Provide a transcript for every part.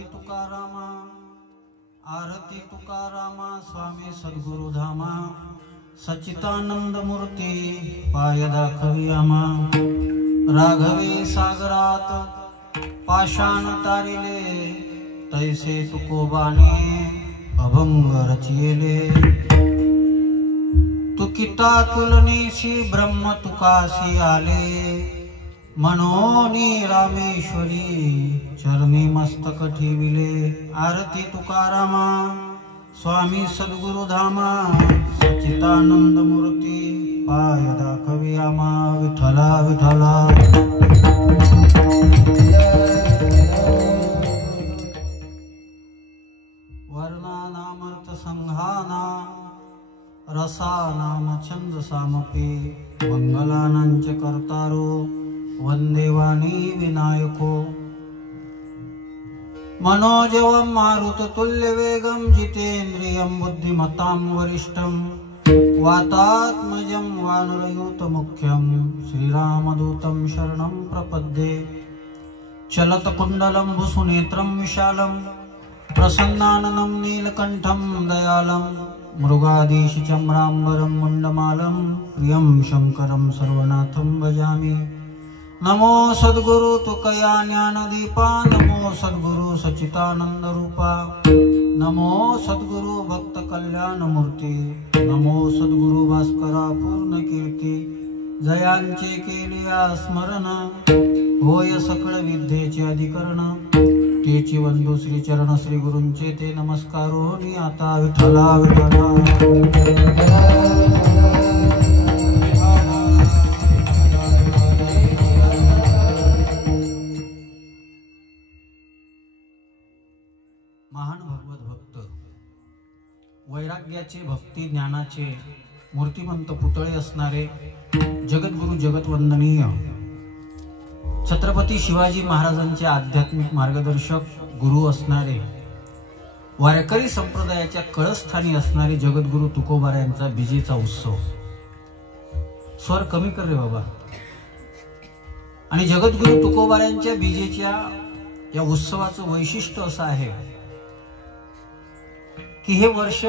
आरती तुकारामा, आरती तुकारामा, स्वामी सद्गुरु धामा, सच्चिदानंद मूर्ती पाय दाखवी आमा। राघवे सागरात पाषाण तारिले, तैसे तुकोबाने अभंग रचिले। तुकिता तुलनेशी ब्रह्म तुकासी आले, मनोनी रामेश्वरी चरणी मस्तक ठेविले। आरती तुकारामा, स्वामी सद्गुरु धामा, सच्चिदानंद मूर्ती पाय दाखवी आमा। विठ्ठला विठ्ठला वर्णानामर्थ संघाना, रसानाम छंद सामपे, मंगलानांच कर्तारो वंदे वाणी विनायको। मनोजवं मारुततुल्यवेगं जितेन्द्रियं बुद्धिमतां वरिष्ठं, वातात्मजं वानरयूतमुख्यं, श्रीरामदूतं शरणं प्रपद्ये। चलतकुण्डलं भुसुनेत्रं विशालं, प्रसन्नाननं नीलकण्ठं दयालं, मृगाधीशचम्राम्बरं मुण्डमालं, प्रियं शङ्करं सर्वनाथं भजामि। नमो सद्गुरु तुकया ज्ञानदीपा, नमो सद्गुरु सच्चिदानंद रूपा, नमो सद्गुरु भक्त कल्याण मूर्ती, नमो सद्गुरु भास्करा पूर्ण कीर्ती। जयांचे केलिया स्मरण, होय सकळ विद्येचे अधिकरण, तेची वंदू श्री चरण श्री गुरूंचे ते नमस्कारो नि आता। विठ्ठला विठ्ठला महान भगवत भक्त, वैराग्याचे भक्ती ज्ञानाचे मूर्तिमंत पुतळे असणारे जगद्गुरु जगतवंदनीय छत्रपती शिवाजी महाराजांचे आध्यात्मिक मार्गदर्शक गुरु असणारे, वारकरी संप्रदायाच्या कळस्थानी असणारे जगद्गुरु तुकोबारायांचा बीजेचा उत्सव। स्वर कमी कर रे बाबा। आणि जगद्गुरु तुकोबारायांच्या बीजेच्या या उत्सवाचं वैशिष्ट्य असं आहे की हे वर्ष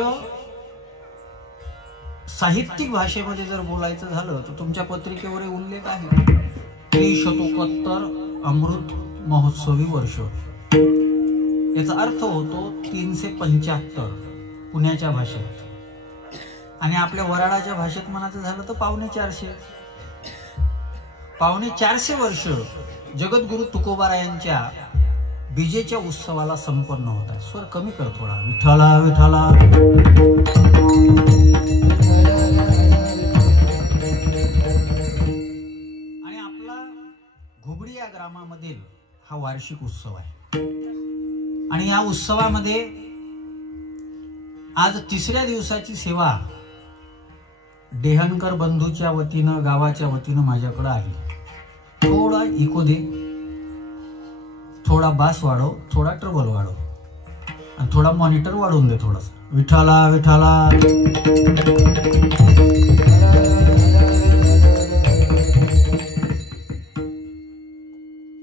साहित्यिक भाषेमध्ये जर बोलायचं झालं तर तुमच्या पत्रिकेवर उल्लेख आहे, त्रिशतोत्तर अमृत महोत्सवी वर्ष। याचा अर्थ होतो 375 पुण्याच्या भाषेत, आणि आपल्या वराडाच्या भाषेत म्हणायचं झालं तर 450 वर्ष जगद्गुरु तुकोबारायांच्या बीजेच्या उत्सवाला संपन्न होत आहे। स्वर कमी कर थोडा। विठ्ठला विठ्ठला आणि आपला घुबडी या ग्रामामधील हा वार्षिक उत्सव आहे, आणि या उत्सवामध्ये आज 3ऱ्या दिवसाची सेवा डेहनकर बंधूच्या वतीनं गावाच्या वतीनं माझ्याकडे आली। थोडा इको दे, थोडा बास वाढव, थोडा ट्रबल वाढव, आणि थोडा मॉनिटर वाढवून दे थोडासा। विठ्ठला विठ्ठला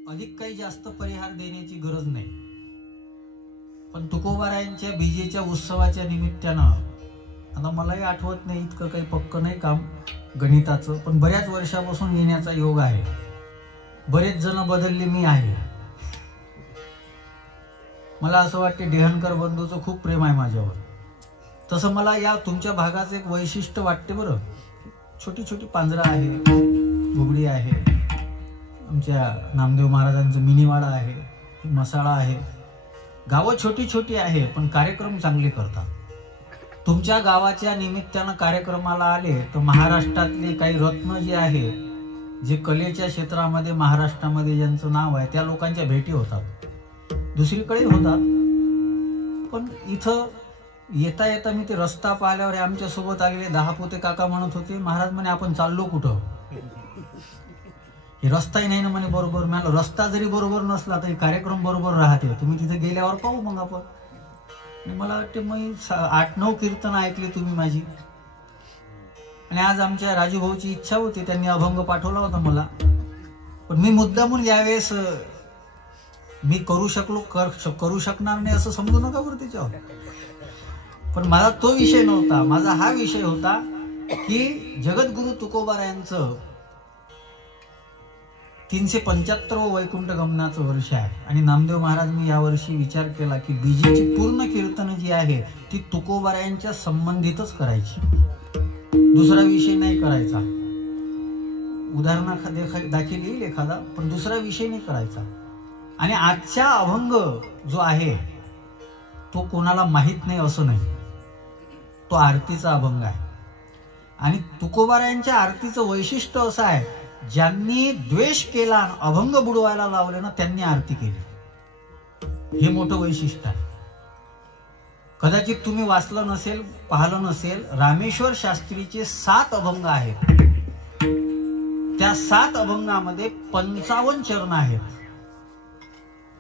अधिक काही जास्त परिहार देण्याची गरज नाही, पण तुकोबारायांच्या बीजेच्या उत्सवाच्या निमित्तानं आता मलाही आठवत नाही, इतकं काही पक्क नाही काम गणिताचं, पण बऱ्याच वर्षापासून येण्याचा योग आहे। बरेच जण बदलले मी आहे। मला असं वाटते डेहनकर बंधूचं खूप प्रेम आहे माझ्यावर, तसं मला या तुमच्या भागाचं एक वैशिष्ट्य वाटते बरं। छोटी छोटी पांजरा आहे, घुबडी आहे, आमच्या नामदेव महाराजांचं मिनीवाडा आहे, मसाळा आहे, गावं छोटी छोटी आहे पण कार्यक्रम चांगले करतात। तुमच्या गावाच्या निमित्तानं कार्यक्रमाला आले तर महाराष्ट्रातले काही रत्न जे आहे, जे कलेच्या क्षेत्रामध्ये महाराष्ट्रामध्ये ज्यांचं नाव आहे, त्या लोकांच्या भेटी होतात, दुसरीकडे होतात। पण इथं येता येता मी ते रस्ता पाहिल्यावर आमच्या सोबत आलेले 10 पोते काका म्हणत होते, महाराज म्हणे आपण चाललो कुठं, हे रस्ताही नाही ना म्हणे बरोबर। मला रस्ता जरी बरोबर नसला तरी कार्यक्रम बरोबर राहते, तुम्ही तिथे गेल्यावर पाहू मग आपण। मला वाटते मी 8-9 कीर्तन ऐकली तुम्ही माझी, आणि आज आमच्या राजू भाऊची इच्छा होती, त्यांनी अभंग पाठवला होता मला, पण मी मुद्दामून यावेळेस मी करू शकणार नाही असं समजू नका बरं त्याच्यावर. पण माझा तो विषय नव्हता. माझा हा विषय होता की जगद्गुरु तुकोबारायांचं 375 वैकुंठ गमनाचं वर्ष आहे आणि नामदेव महाराजांनी यावर्षी विचार केला की बीजेची पूर्ण कीर्तन जी आहे ती तुकोबारायांच्या संबंधितच करायची, दुसरा विषय नाही करायचा. दाखल येईल एखादा, पण दुसरा विषय नाही करायचा. आणि आजचा अभंग जो आहे तो कोणाला माहित नाही असं नाही, तो आरतीचा अभंग आहे. आणि तुकोबारायांच्या आरतीचं वैशिष्ट्य असं आहे, ज्यांनी द्वेष केला अभंग बुडवायला लावले ना त्यांनी आरती केली, हे मोठं वैशिष्ट्य आहे. कदाचित तुम्ही वाचलं नसेल, पाहिलं नसेल, रामेश्वर शास्त्रीचे 7 अभंग आहेत. त्या 7 अभंगामध्ये 55 चरण आहेत.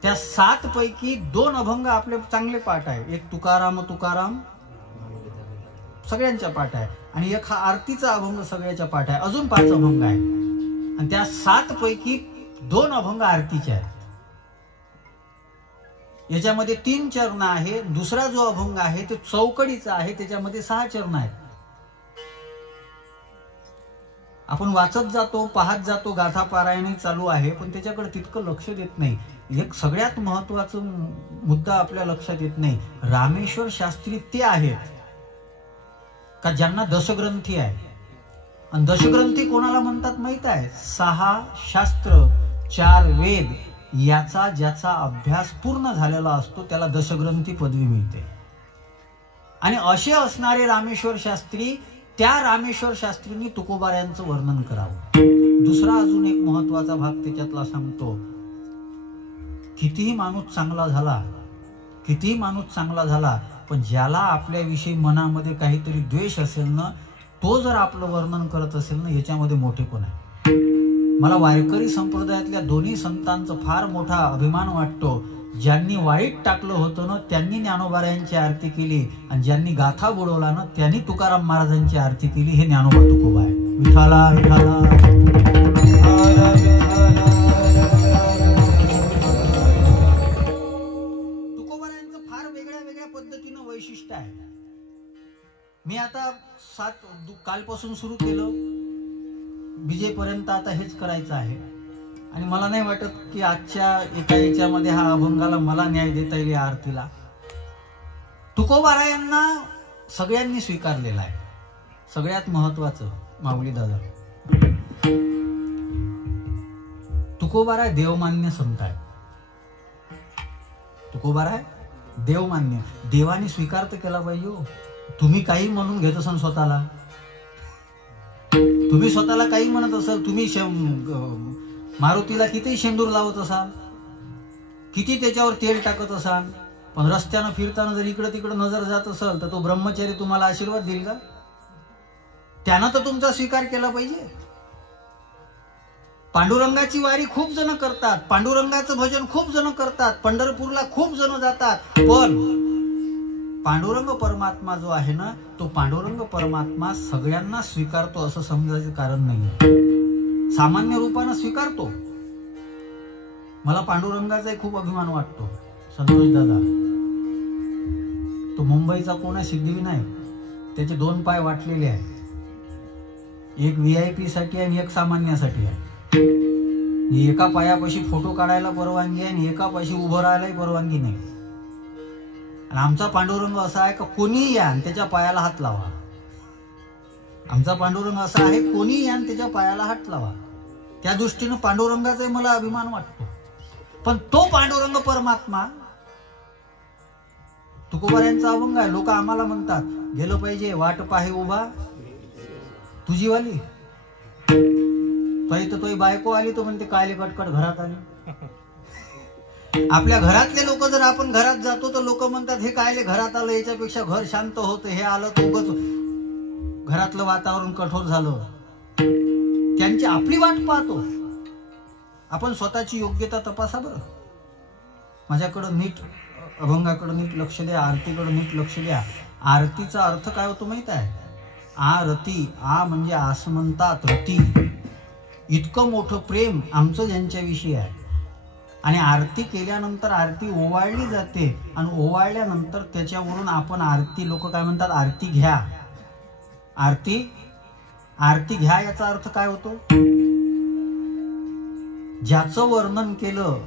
त्या 7 पैकी 2 अभंग आपले चांगले पाठ आहे. एक तुकाराम तुकाराम सगळ्यांच्या पाठ आहे आणि एक हा आरतीचा अभंग सगळ्याच्या पाठ आहे. अजून 5 अभंग आहे आणि त्या 7 पैकी 2 अभंग आरतीचे आहेत. याच्यामध्ये 3 चरण आहे. दुसरा जो अभंग आहे तो चौकडीचा आहे, त्याच्यामध्ये 6 चरण आहेत. आपण वाचत जातो, पाहत जातो, गाथा पारायण चालू आहे, पण त्याच्याकडे तितकं लक्ष देत नाही. एक सगळ्यात महत्वाचा मुद्दा आपल्या लक्षात येत नाही. रामेश्वर शास्त्री ते आहेत का ज्यांना दशग्रंथी आहे. आणि दशग्रंथी कोणाला म्हणतात माहित आहे? 6 शास्त्र 4 वेद याचा ज्याचा अभ्यास पूर्ण झालेला असतो त्याला दशग्रंथी पदवी मिळते. आणि असे असणारे रामेश्वर शास्त्री, त्या रामेश्वर शास्त्रींनी तुकोबारायांचं वर्णन करावं. दुसरा अजून एक महत्वाचा भाग त्याच्यातला सांगतो. कितीही माणूस चांगला झाला पण ज्याला आपल्याविषयी मनामध्ये काहीतरी द्वेष असेल ना, तो जर आपलं वर्णन करत असेल ना, याच्यामध्ये मोठेपण आहे. मला वारकरी संप्रदायातल्या दोन्ही संतांचा फार मोठा अभिमान वाटतो. ज्यांनी वाईट टाकलं होतं ना त्यांनी ज्ञानोबारायांची आरती केली आणि ज्यांनी गाथा बुडवला ना त्यांनी तुकाराम महाराजांची आरती केली. हे ज्ञानोबा तुकोबा आहे. विठाला विठाला. तुकोबारायांचं फार वेगळ्या वेगळ्या पद्धतीनं वैशिष्ट्य आहे. मी आता कालपासून सुरू केलं, विजेपर्यंत आता हेच करायचं आहे. आणि मला नाही वाटत की आजच्या एका याच्यामध्ये हा अभंगाला मला न्याय देता येईल या आरतीला. तुकोबारायांना सगळ्यांनी स्वीकारलेला आहे. सगळ्यात महत्वाचं माऊली दादा, तुकोबारा देवमान्य संत आहे. तुकोबारा देवमान्य, देवाने स्वीकार तर केला पाहिजे. तुम्ही काही म्हणून घेत असाल स्वतःला, तुम्ही स्वतःला काही म्हणत असाल, तुम्ही मारुतीला किती शेंदूर लावत असाल, किती त्याच्यावर तेल टाकत असाल, पण रस्त्यानं फिरताना जर इकडे तिकडे नजर जात असेल तर तो ब्रह्मचारी तुम्हाला आशीर्वाद देईल का? त्यानं तर तुमचा स्वीकार केला पाहिजे. पांडुरंगाची वारी खूप जण करतात, पांडुरंगाचं भजन खूप जण करतात, पंढरपूरला खूप जण जातात, पण पांडुरंग परमात्मा जो आहे ना, तो पांडुरंग परमात्मा सगळ्यांना स्वीकारतो असं समजायचं कारण नाही. सामान्य रूपानं स्वीकारतो. मला पांडुरंगाचा खूप अभिमान वाटतो. संतोष दादा तो मुंबईचा कोण आहे? सिद्धिविनायक. त्याचे 2 पाय वाटलेले आहेत. एक VIP साठी आणि एक सामान्यासाठी आहे. एका पायापाशी फोटो काढायला परवानगी आहे आणि एका पाशी उभं राहायलाही परवानगी नाही. आणि आमचा पांडुरंग असा आहे का कोणी या आणि त्याच्या पायाला हात लावा. आमचा पांडुरंग असा आहे, कोणी या आणि त्याच्या पायाला हात लावा. त्या दृष्टीनं पांडुरंगाचा मला अभिमान वाटतो. पण तो पांडुरंग परमात्मा, तुकोबारायांचा अभंग आहे. लोक आम्हाला म्हणतात गेलं पाहिजे, वाट पाहे उभा तुझी वाली, तोही बायको आली तो म्हणते कायले कटकट घरात आली. आपल्या घरातले लोक जर आपण घरात जातो तर लोक म्हणतात हे कायले घरात आलं, याच्यापेक्षा घर शांत होतं, हे आलं तो उगाच घरातलं वातावरण कठोर झालं. त्यांची आपली वाट पाहतो. आपण स्वतःची योग्यता तपासा बरं. माझ्याकडं नीट अभंगाकडे नीट लक्ष द्या, आरतीकडे नीट लक्ष द्या. आरतीचा अर्थ काय होतो माहित आहे? आरती, आ म्हणजे आसमंतात रती. इतकं मोठं प्रेम आमचं ज्यांच्याविषयी आहे आणि आरती केल्यानंतर आरती ओवाळली जाते आणि ओवाळल्यानंतर त्याच्यावरून आपण आरती, लोक काय म्हणतात, आरती घ्या. आरती घ्या याचा अर्थ काय होतो? ज्याचं वर्णन केलं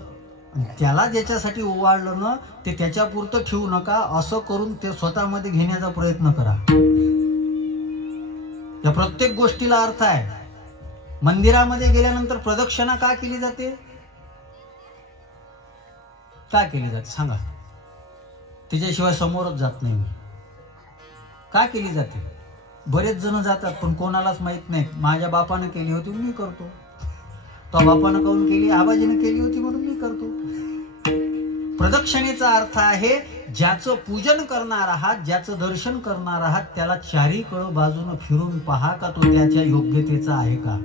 त्याला ज्याच्यासाठी ओवाळलं ना, ते त्याच्यापुरतं ठेवू नका, असं करून ते स्वतःमध्ये घेण्याचा प्रयत्न करा. या प्रत्येक गोष्टीला अर्थ आहे. मंदिरामध्ये गेल्यानंतर प्रदक्षिणा का केली जाते? का केली जाते सांगा? तिच्याशिवाय समोरच जात नाही मी. का केली जाते? बरेच जण जातात पण कोणालाच माहित नाही. माझ्या बापानं केली होती मी करतो, तो बापानं काऊन केली, आबाजीने केली होती म्हणून मी करतो. प्रदक्षिणेचा अर्थ आहे ज्याचं पूजन करणार आहात, ज्याचं दर्शन करणार आहात, त्याला चारीकडं बाजूनं फिरून पहा का तो त्याच्या योग्यतेचा आहे का.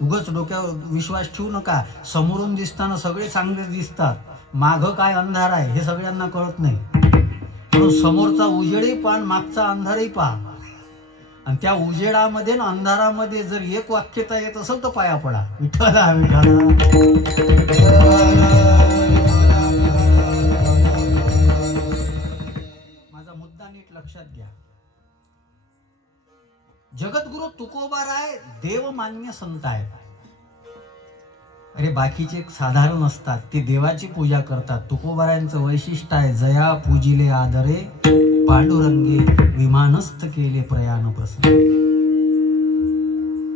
उगाच डोक्यावर विश्वास ठेवू नका. समोरून दिसताना सगळे चांगले दिसतात, मागं काय अंधार आहे हे सगळ्यांना कळत नाही. म्हणून समोरचा उजेडही पान, मागचा अंधारही पहा. आणि त्या उजेडामध्ये आणि अंधारामध्ये जर एक वाक्यता येत असेल तर पाया पडा. विठ्ठला विठ्ठला. माझा मुद्दा नीट लक्षात घ्या. जगद्गुरु तुकोबाराय देवमान्य संत आहेत. अरे बाकीचे साधारण असतात, ते देवाची पूजा करतात. तुकोबारायांचं वैशिष्ट्य आहे, जया पूजिले आदरे पांडुरंगे विमानस्थ केले प्रयाण प्रसन्न.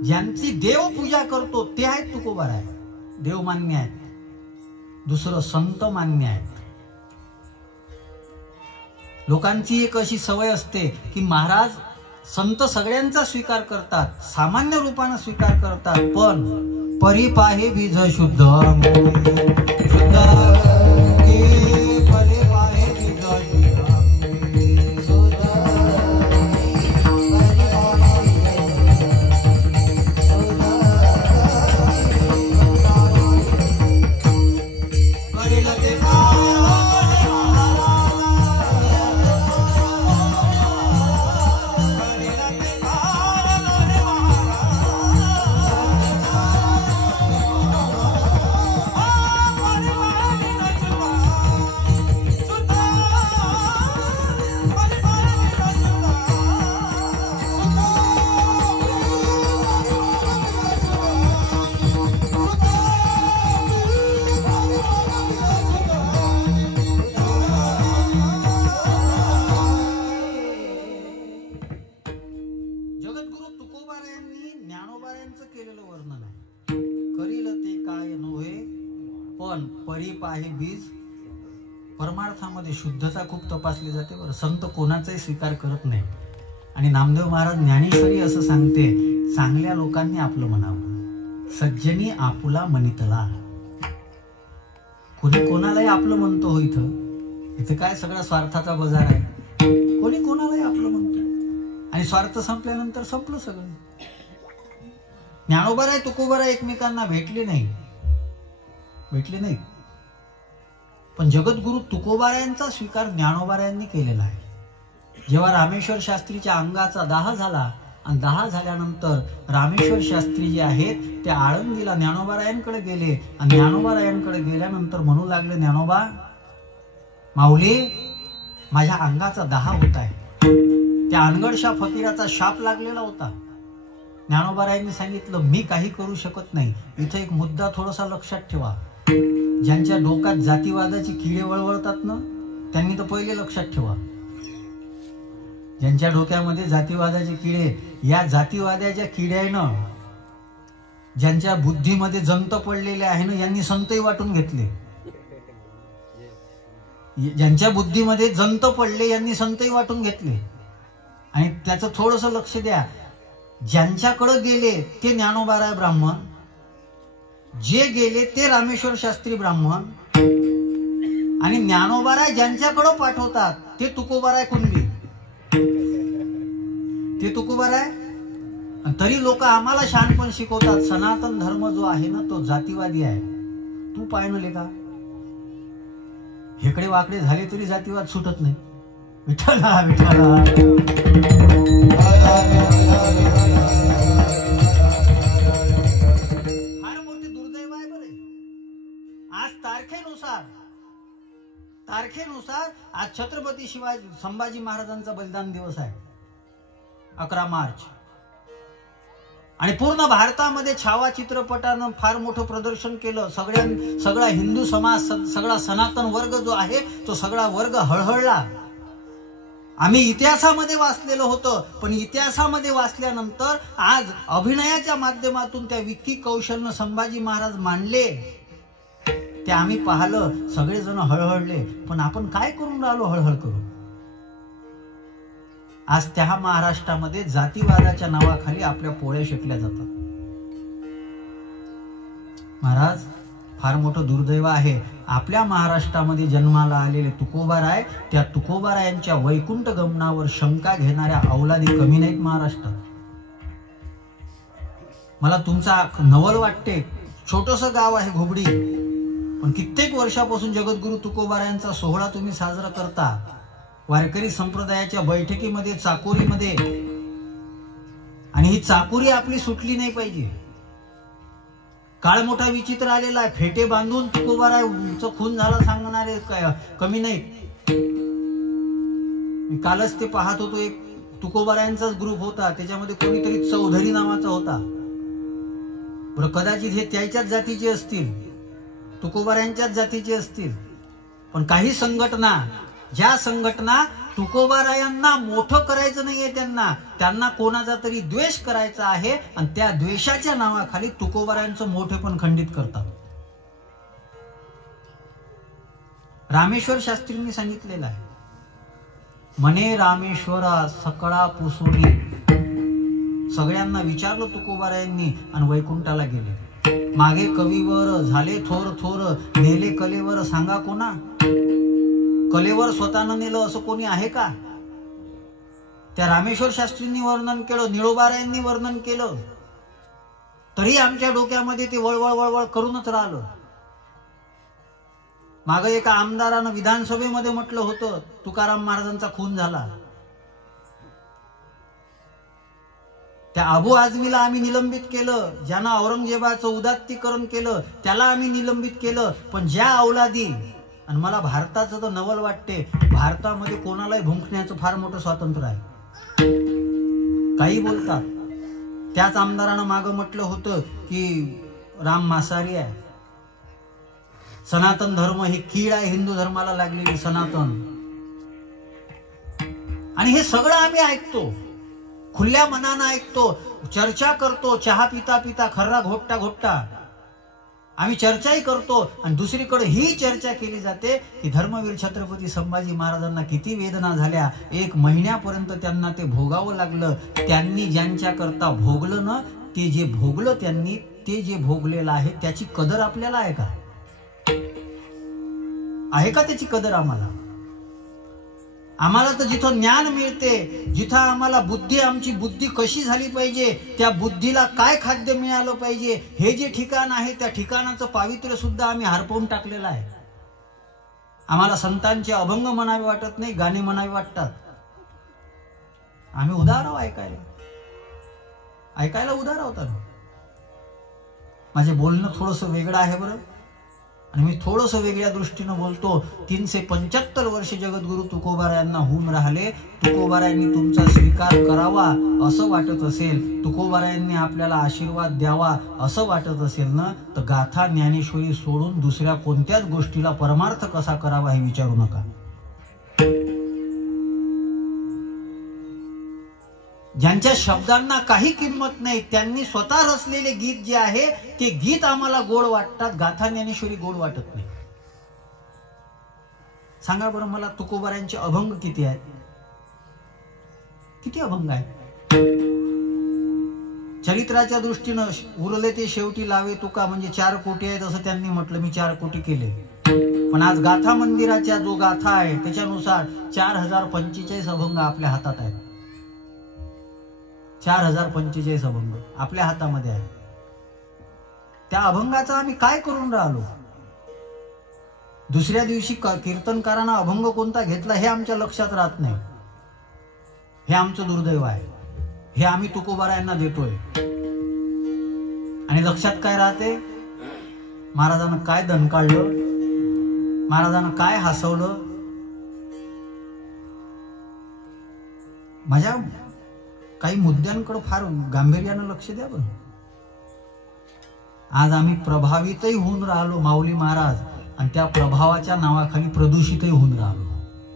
ज्यांची देव पूजा करतो ते आहेत तुकोबाराय, देव मान्य आहेत. दुसरं संत मान्य आहेत. लोकांची एक अशी सवय असते की महाराज संत सगळ्यांचा स्वीकार करतात, सामान्य रूपाने स्वीकार करतात, पण परिपाहे बीज शुद्ध परिपाहे बीज. परमार्थामध्ये शुद्धता खूप तपासली जाते बरं. संत कोणाचाही स्वीकार करत नाही. आणि नामदेव महाराज ज्ञानेश्वरी असं सांगते, चांगल्या लोकांनी आपलं म्हणावं, सज्जनी आपुला मनितला. कोणी कोणालाही आपलं म्हणतो हो. इथं काय सगळा स्वार्थाचा बाजार आहे. कोणी कोणालाही आपलं म्हणतो आणि स्वार्थ संपल्यानंतर संपलं सगळं. ज्ञानोबाराय तुकोबाराय एकमेकांना भेटले नाही. भेटले नाही, पण जगद्गुरु तुकोबारायांचा स्वीकार ज्ञानोबारायांनी केलेला आहे. जेव्हा रामेश्वर शास्त्रीच्या अंगाचा दाह झाला आणि दाह झाल्यानंतर रामेश्वर शास्त्री जे आहेत ते आळंदीला ज्ञानोबारायांकडे गेले आणि ज्ञानोबारायांकडे गेल्यानंतर म्हणू लागले, ज्ञानोबा माऊली माझ्या अंगाचा दाह होत आहे. त्या अनगडशा फकीराचा शाप लागलेला होता. ज्ञानोबारायांनी सांगितलं, मी काही करू शकत नाही. इथं एक मुद्दा थोडासा लक्षात ठेवा. ज्यांच्या डोक्यात जातीवादाची किडे वळवळतात ना, त्यांनी तर पहिले लक्षात ठेवा. ज्यांच्या डोक्यामध्ये जातीवादाचे किडे, या जातीवादाच्या किड्यानं ज्यांच्या बुद्धीमध्ये जंत पडलेले आहे ना, यांनी संतही वाटून घेतले. ज्यांच्या बुद्धीमध्ये जंत पडले यांनी संतही वाटून घेतले. आणि त्याचं थोडंसं लक्ष द्या. ज्यांच्याकडे गेले ते ज्ञानोबाराय ब्राह्मण, जे गेले ते रामेश्वर शास्त्री ब्राह्मण, आणि ज्ञानोबाराय ज्यांच्याकडे पाठवतात ते तुकोबाराय कुणबी, ते तुकोबाराय. तरी लोक आम्हाला शहाणपण शिकवतात, सनातन धर्म जो आहे ना तो जातीवादी आहे. तू पाहिलं का, हेकडे वाकडे झाले तरी जातीवाद सुटत नाही. विठ्ठला विठ्ठला. फार मोठी दुर्दैव आहे बरे. तारखेनुसार आज छत्रपती संभाजी महाराजांचा बलिदान दिवस आहे, 11 मार्च. आणि पूर्ण भारतामध्ये छावा चित्रपटानं फार मोठं प्रदर्शन केलं. सगळा हिंदू समाज, सगळा सनातन वर्ग जो आहे तो सगळा वर्ग हळहळला. आम्ही इतिहासामध्ये वाचलेलं होतं, पण इतिहासामध्ये वाचल्यानंतर आज अभिनयाच्या माध्यमातून त्या विक्की कौशलनं संभाजी महाराज मांडले ते आम्ही पाहिलं. सगळेजण हळहळले. पण आपण काय करून राहिलो हळहळ करून? आज त्या महाराष्ट्रामध्ये जातीवादाच्या नावाखाली आपल्या पोळ्या शेकल्या जातात. महाराज, फार मोठं दुर्दैव आहे. आपल्या महाराष्ट्रामध्ये जन्माला आलेले तुकोबाराय, त्या तुकोबारायांच्या वैकुंठ गमनावर शंका घेणाऱ्या अवलादी कमी नाहीत महाराष्ट्रात. मला तुमचा नवल वाटते. छोटस गाव आहे घोबडी, पण कित्येक वर्षापासून जगद्गुरु तुकोबारायांचा सोहळा तुम्ही साजरा करता. वारकरी संप्रदायाच्या बैठकीमध्ये, चाकोरीमध्ये. आणि ही चाकोरी आपली सुटली नाही पाहिजे. काळ मोठा विचित्र आलेला आहे. फेटे बांधून तुकोबारायांचा खून झाला सांगणारे कमी नाहीत. मी कालच ते पाहत होतो, एक तुकोबारायांचाच ग्रुप होता, त्याच्यामध्ये कोणीतरी चौधरी नावाचा होता. बरं, कदाचित हे त्याच्याच जातीचे असतील, तुकोबारायांच्याच जातीचे असतील. पण काही संघटना, ज्या संघटना तुकोबारायांना मोठं करायचं नाहीये, त्यांना कोणाचा तरी द्वेष करायचा आहे आणि त्या द्वेषाच्या नावाखाली तुकोबारायांचं मोठेपण खंडित करतात. रामेश्वर शास्त्रींनी सांगितलेलं आहे, मने रामेश्वरा सकळा पुसोली. सगळ्यांना विचारलं तुकोबारायांनी आणि वैकुंठाला गेले. मागे कवीवर झाले थोर थोर, नेले कलेवर सांगा कोणा. कलेवर स्वतःनं नेलं असं कोणी आहे का? त्या रामेश्वर शास्त्रींनी वर्णन केलं, निळोबारायांनी वर्णन केलं, तरी आमच्या डोक्यामध्ये ते वळवळ वळवळ करूनच राहिलं. मागे एका आमदारानं विधानसभेमध्ये म्हटलं होतं तुकाराम महाराजांचा खून झाला. त्या अबू आझमीला आम्ही निलंबित केलं. ज्यानं औरंगजेबाचं उदात्तीकरण केलं त्याला आम्ही निलंबित केलं. पण ज्या अवलादी, आणि मला भारताचं तर नवल वाटते, भारतामध्ये कोणालाही भुंकण्याचं फार मोठं स्वातंत्र्य आहे. काही बोलतात. त्याच आमदारानं मागं म्हटलं होतं की राम मांसाहारी आहे, सनातन धर्म ही कीड आहे हिंदू धर्माला लागलेली, सनातन. आणि हे सगळं आम्ही ऐकतो, खुल्या मनानं ऐकतो, चर्चा करतो. चहा पिता पिता, खर्रा घोटता घोटता आम्ही चर्चाही करतो. आणि दुसरीकडे ही चर्चा केली जाते की धर्मवीर छत्रपती संभाजी महाराजांना किती वेदना झाल्या, 1 महिन्यापर्यंत त्यांना ते भोगावं लागलं. त्यांनी ज्यांच्या करता भोगलं ना, ते जे भोगलं त्यांनी, ते जे भोगलेलं आहे त्याची कदर आपल्याला आहे का? आहे का त्याची कदर आम्हाला? आम्हाला तर जिथं ज्ञान मिळते, जिथं आम्हाला बुद्धी, आमची बुद्धी कशी झाली पाहिजे, त्या बुद्धीला काय खाद्य मिळालं पाहिजे, हे जे ठिकाण आहे त्या ठिकाणाचं पावित्र्य सुद्धा आम्ही हरपवून टाकलेलं आहे. आम्हाला संतांचे अभंग म्हणावे वाटत नाही, गाणे म्हणावे वाटतात. आम्ही उदार आहोत ऐकायला उदार होता. माझे बोलणं थोडंसं वेगळं आहे बरं, आणि मी थोडंसं वेगळ्या दृष्टीनं बोलतो. 375 वर्ष जगद्गुरु तुकोबारायांना होऊन राहिले. तुकोबारायांनी तुमचा स्वीकार करावा असं वाटत असेल, तुकोबारायांनी आपल्याला आशीर्वाद द्यावा असं वाटत असेल ना, तर गाथा ज्ञानेश्वरी सोडून दुसऱ्या कोणत्याच गोष्टीला परमार्थ कसा करावा हे विचारू नका. ज्यांच्या शब्दांना काही किंमत नाही, त्यांनी स्वतः रचलेले गीत जे आहे ते गीत आम्हाला गोड वाटतात, गाथा ज्ञानेश्वरी गोड वाटत नाही. सांगा बरं मला, तुकोबारायांचे अभंग किती आहेत? किती अभंग आहेत? चरित्राच्या दृष्टीनं उरले ते शेवटी लावे तुका, म्हणजे 4 कोटी आहेत असं त्यांनी म्हटलं. मी 4 कोटी केले. पण आज गाथा मंदिराच्या जो गाथा आहे त्याच्यानुसार 4045 अभंग आपल्या हातात आहेत. 4045 अभंग आपल्या हातामध्ये आहे. त्या अभंगाचा आम्ही काय करून राहिलो? दुसऱ्या दिवशी कीर्तनकारांना अभंग कोणता घेतला हे आमच्या लक्षात राहत नाही. हे आमचं दुर्दैव आहे. हे आम्ही तुकोबारायांना देतोय. आणि लक्षात काय राहते? महाराजांना काय दण काढलं, महाराजांना काय हसवलं? माझ्या काही मुद्द्यांकडे फार गांभीर्यानं लक्ष द्या बरं. आज आम्ही प्रभावितही होऊन राहिलो माऊली महाराज, आणि त्या प्रभावाच्या नावाखाली प्रदूषितही होऊन राहिलो.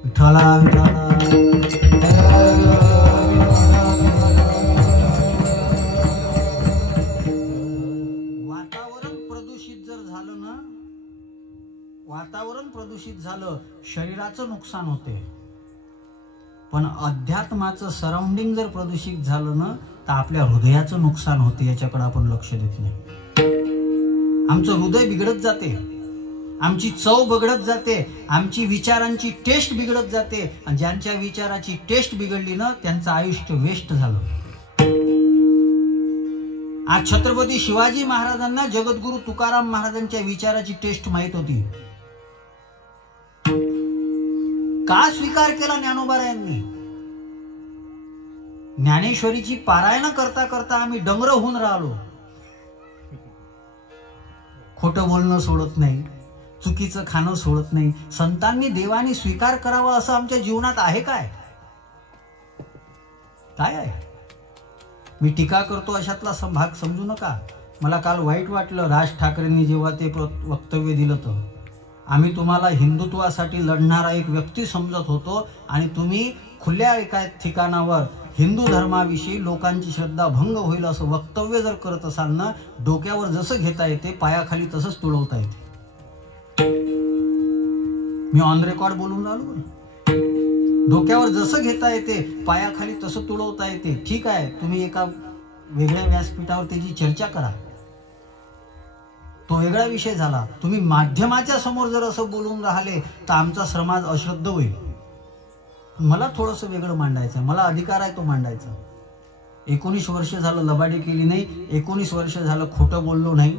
विठ्ठला विठ्ठला. वातावरण प्रदूषित जर झालं ना, वातावरण प्रदूषित झालं, शरीराचं नुकसान होते. पण अध्यात्माचं सराउंडिंग जर प्रदूषित झालं ना, तर आपल्या हृदयाचं नुकसान होते. याच्याकडे आपण लक्ष देत नाही. आमचं हृदय बिघडत जाते, आमची चव बिघडत जाते, आमची विचारांची टेस्ट बिघडत जाते. आणि ज्यांच्या विचाराची टेस्ट बिघडली ना, त्यांचं आयुष्य वेस्ट झालं. आज छत्रपती शिवाजी महाराजांना जगद्गुरु तुकाराम महाराजांच्या विचाराची टेस्ट माहित होती. का स्वीकार केला ज्ञानोबारायांनी? ज्ञानेश्वरीची पारायण करता करता आम्ही डंगर होऊन राहिलो. खोटं बोलणं सोडत नाही, चुकीचं खाणं सोडत नाही. संतांनी देवानी स्वीकार करावा असं आमच्या जीवनात आहे काय? काय आहे? मी टीका करतो अशातला भाग समजू नका. मला काल वाईट वाटलं राज ठाकरेंनी जेव्हा ते वक्तव्य दिलं. तर आम्ही तुम्हाला हिंदुत्वासाठी लढणारा एक व्यक्ती समजत होतो, आणि तुम्ही खुल्या एका ठिकाणावर हिंदू धर्माविषयी लोकांची श्रद्धा भंग होईल असं वक्तव्य जर करत असाल ना, डोक्यावर जसं घेता येते पायाखाली तसंच तुडवता येते. मी ऑन रेकॉर्ड बोलून राहिलो. डोक्यावर जसं घेता येते पायाखाली तसं तुडवता येते. ठीक आहे, तुम्ही एका वेगळ्या व्यासपीठावर त्याची चर्चा करा, तो वेगळा विषय झाला. तुम्ही माध्यमाच्या समोर जर असं बोलून राहिले तर आमचा समाज अश्रद्ध होईल. मला थोडंसं वेगळं मांडायचं, मला अधिकार आहे तो मांडायचा. 19 वर्ष झालं लबाडी केली नाही, 19 वर्ष झालं खोटं बोललो नाही,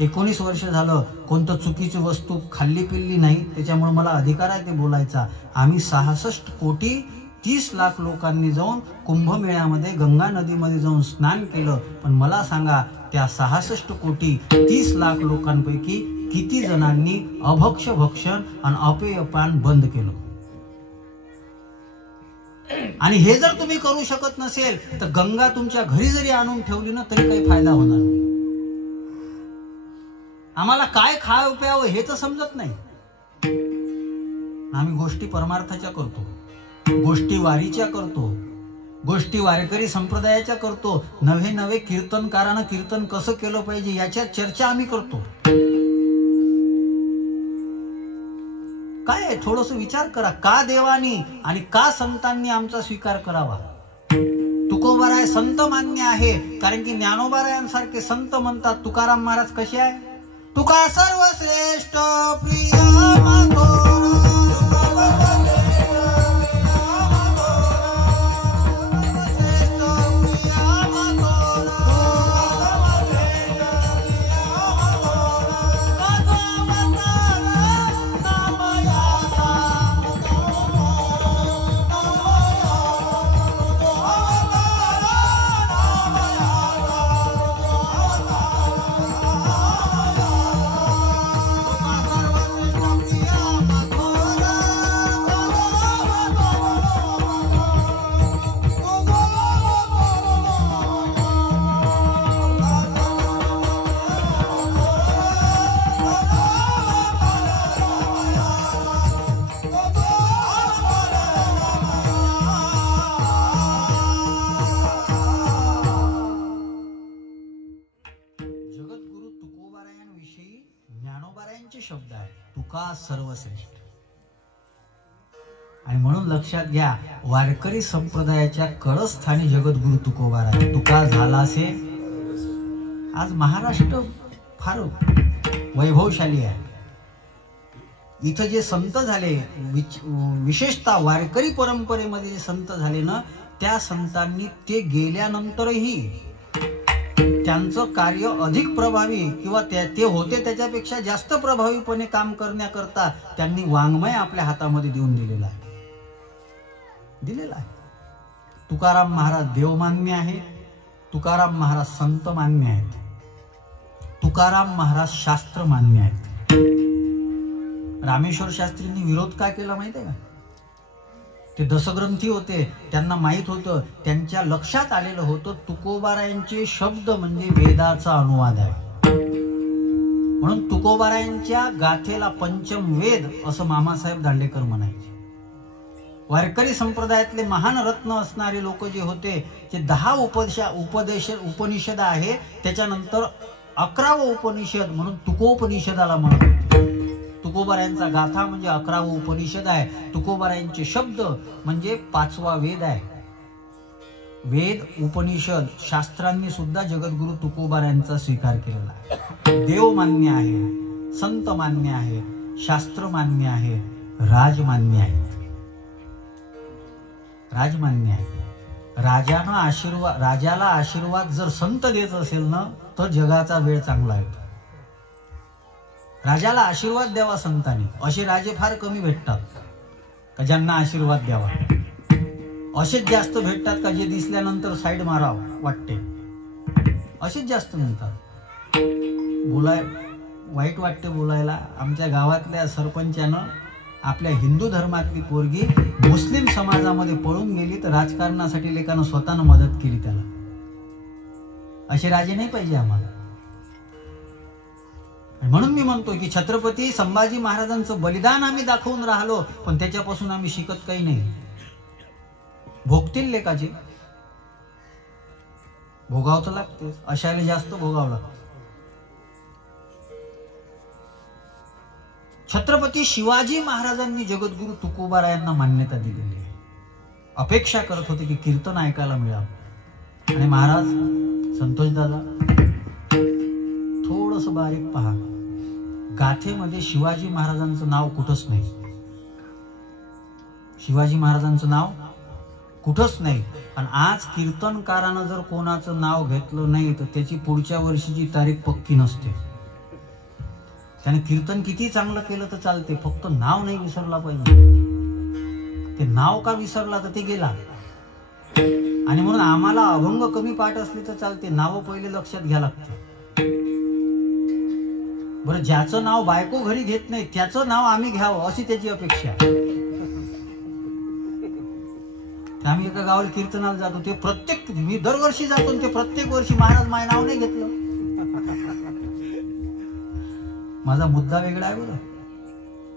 19 वर्ष झालं कोणतं चुकीची वस्तू खाल्ली पिल्ली नाही. त्याच्यामुळे मला अधिकार आहे ते बोलायचा. आम्ही 66 कोटी 30 लाख लोकांनी जाऊन कुंभमेळ्यामध्ये गंगा नदीमध्ये जाऊन स्नान केलं. पण मला सांगा, त्या 66 कोटी 30 लाख लोकांपैकी किती जणांनी अभक्ष भक्षण आणि अपेयपान बंद केलं? आणि हे जर तुम्ही करू शकत नसेल तर गंगा तुमच्या घरी जरी आणून ठेवली ना तरी काही फायदा होणार नाही. आम्हाला काय खाव प्यावं हे तर समजत नाही. आम्ही गोष्टी परमार्थाच्या करतो, गोष्टी वारीच्या करतो, गोष्टी वारकरी संप्रदायाच्या करतो. नवे नवे कीर्तनकारानं कीर्तन कसं केलं पाहिजे याच्या चर्चा आम्ही करतो. काय थोडस विचार करा, का देवानी आणि का संतांनी आमचा स्वीकार करावा? तुकोबाराय संत मान्य आहे, कारण की ज्ञानोबारायांसारखे संत म्हणतात. तुकाराम महाराज कसे आहे? तुका सर्वश्रेष्ठ प्रिया माधोरा, शब्द आहे तुका सर्वश्रेष्ठ. आणि म्हणून लक्षात घ्या, वारकरी संप्रदायाच्या कळस्थानी जगद्गुरु तुकोबार आहे. तुका झालासे. आज महाराष्ट्र फार वैभवशाली आहे. इथं जे संत झाले, विशेषतः वारकरी परंपरेमध्ये जे संत झाले ना, त्या संतांनी ते गेल्यानंतरही त्यांचं कार्य अधिक प्रभावी किंवा ते होते त्याच्यापेक्षा जास्त प्रभावीपणे काम करण्याकरता त्यांनी वाङ्मय आपल्या हातामध्ये देऊन दिलेला आहे. तुकाराम महाराज देवमान्य आहे, तुकाराम महाराज संत मान्य आहेत, तुकाराम महाराज शास्त्र मान्य आहेत. रामेश्वर शास्त्रींनी विरोध का केला माहिती आहे का? ते दसग्रंथी होते, त्यांना माहित होतं, त्यांच्या लक्षात आलेलं होतं तुकोबारायांचे शब्द म्हणजे वेदाचा अनुवाद आहे. म्हणून तुकोबारायांच्या गाथेला पंचम वेद असं मामासाहेब दांडेकर म्हणायचे. वारकरी संप्रदायातले महान रत्न असणारे लोक जे होते ते 10 उपनिषद आहे, त्याच्यानंतर 11वं उपनिषद म्हणून तुकोपनिषदाला म्हणत होते. तुकोबारायांचा गाथा म्हणजे 11वं उपनिषद आहे. तुकोबारायांचे शब्द म्हणजे 5वा वेद आहे. वेद उपनिषद शास्त्रांनी सुद्धा जगद्गुरु तुकोबारायांचा स्वीकार केलेला आहे. देव मान्य आहे, संत मान्य आहे, शास्त्र मान्य आहे, राजमान्य आहे. राजमान्य आहे. राजाला आशीर्वाद जर संत देत असेल ना तर जगाचा वेळ चांगला येतो. राजाला आशीर्वाद द्यावा संतांनी. असे राजे फार कमी भेटतात का ज्यांना आशीर्वाद द्यावा. असेच जास्त भेटतात का जे दिसल्यानंतर साईड माराव वाटते. असेच जास्त मिळतात. वाईट वाटते बोलायला. आमच्या गावातल्या सरपंचानं आपल्या हिंदू धर्मातली पोरगी मुस्लिम समाजामध्ये पळून गेली तर राजकारणासाठी लेकानं स्वतःनं मदत केली त्याला. असे राजे नाही पाहिजे आम्हाला. म्हणून मी म्हणतो की छत्रपती संभाजी महाराजांचं बलिदान आम्ही दाखवून राहिलो, पण त्याच्यापासून आम्ही शिकत काही नाही. भोगतील लेकाचे, भोगावं तर लागते. अशाला जास्त भोगावं लागतं. छत्रपती शिवाजी महाराजांनी जगद्गुरु तुकोबारायांना मान्यता दिलेली आहे. अपेक्षा करत होते की कीर्तन ऐकायला मिळावं. आणि महाराज संतोष दादा थोडस बारीक पहा, गाथेमध्ये शिवाजी महाराजांचं नाव कुठंच नाही. शिवाजी महाराजांचं नाव कुठंच नाही. आणि आज कीर्तनकारानं जर कोणाचं नाव घेतलं नाही तर त्याची पुढच्या वर्षीची तारीख पक्की नसते. त्याने कीर्तन किती चांगलं केलं तर चालते, फक्त नाव नाही विसरला पाहिजे. ते नाव का विसरला तर ते गेला. आणि म्हणून आम्हाला अभंग कमी पाठ असले तर चालते, नाव पहिले लक्षात घ्या लागते. बरं, ज्याचं नाव बायको घरी घेत नाही त्याचं नाव आम्ही घ्यावं अशी त्याची अपेक्षा आहे. आम्ही एका गावाला कीर्तनाला जातो, ते प्रत्येक, मी दरवर्षी जातो, ते प्रत्येक वर्षी महाराज माझं नाव नाही घेतलं. माझा मुद्दा वेगळा आहे. बरं,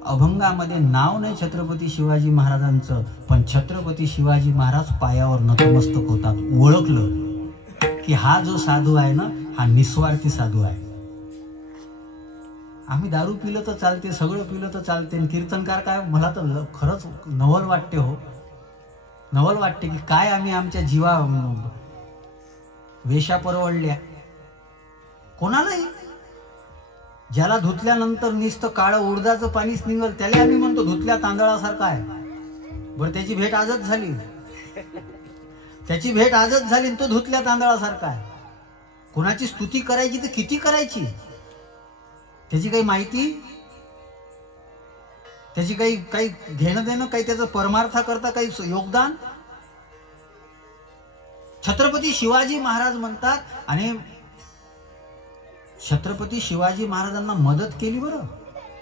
अभंगामध्ये नाव नाही छत्रपती शिवाजी महाराजांचं, पण छत्रपती शिवाजी महाराज पायावर नतमस्तक होतात. ओळखलं की हा जो साधू आहे ना हा निस्वार्थी साधू आहे. आम्ही दारू पिलं तर चालते, सगळं पिलं तर चालते, कीर्तनकार काय, मला तर खरंच नवल वाटते. हो, नवल वाटते की काय आम्ही आमच्या जीवा वेशा परवडल्या कोणालाही. ज्याला धुतल्यानंतर नुसतं काळं उडदाचं पाणीच निघल त्याला आम्ही म्हणतो धुतल्या तांदळासारखा आहे. बरं, त्याची भेट आजच झाली, त्याची भेट आजच झाली, तो धुतल्या तांदळासारखा आहे. कोणाची स्तुती करायची तर किती करायची, त्याची काही माहिती, त्याची काही घेणं देणं, काही त्याचं परमार्थाकरता काही योगदान. छत्रपती शिवाजी महाराज म्हणतात, आणि छत्रपती शिवाजी महाराजांना मदत केली. बरं,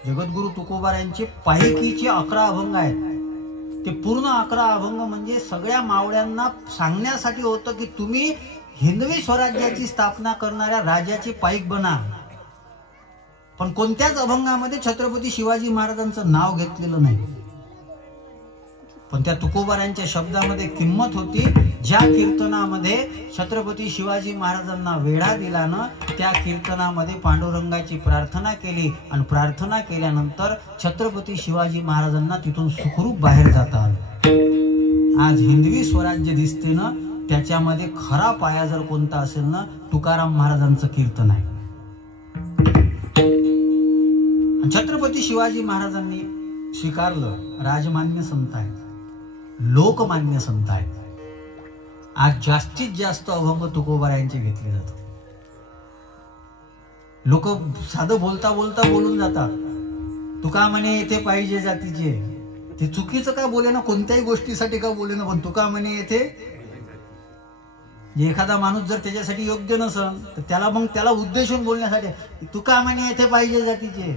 जगद्गुरु तुकोबारायांचे पायकीचे 11 अभंग आहेत. ते पूर्ण 11 अभंग म्हणजे सगळ्या मावळ्यांना सांगण्यासाठी होतं की तुम्ही हिंदवी स्वराज्याची स्थापना करणाऱ्या राजाचे पाईक बना. पण कोणत्याच अभंगामध्ये छत्रपती शिवाजी महाराजांचं नाव घेतलेलं नाही. पण त्या तुकोबारायांच्या शब्दामध्ये किंमत होती. ज्या कीर्तनामध्ये छत्रपती शिवाजी महाराजांना वेढा दिला ना, त्या कीर्तनामध्ये पांडुरंगाची प्रार्थना केली, आणि प्रार्थना केल्यानंतर छत्रपती शिवाजी महाराजांना तिथून सुखरूप बाहेर जाता आलं. आज हिंदवी स्वराज्य दिसते ना, त्याच्यामध्ये खरा पाया जर कोणता असेल ना, तुकाराम महाराजांचं कीर्तन आहे. छत्रपती शिवाजी महाराजांनी स्वीकारलं राजमान्य संत आहे, लोकमान्य संत आहे. आज जास्तीत जास्त अभंग तुकोबारायांचे घेतले जातात. लोक साधं बोलता बोलता बोलून जातात, तुका म्हणे येथे पाहिजे जातीचे. ते चुकीचं का बोले ना, कोणत्याही गोष्टीसाठी का बोले ना, पण तुका म्हणे येथे. एखादा माणूस जर त्याच्यासाठी योग्य नसेल तर त्याला मग त्याला उद्देशून बोलण्यासाठी तुका म्हणे येथे पाहिजे जातीचे.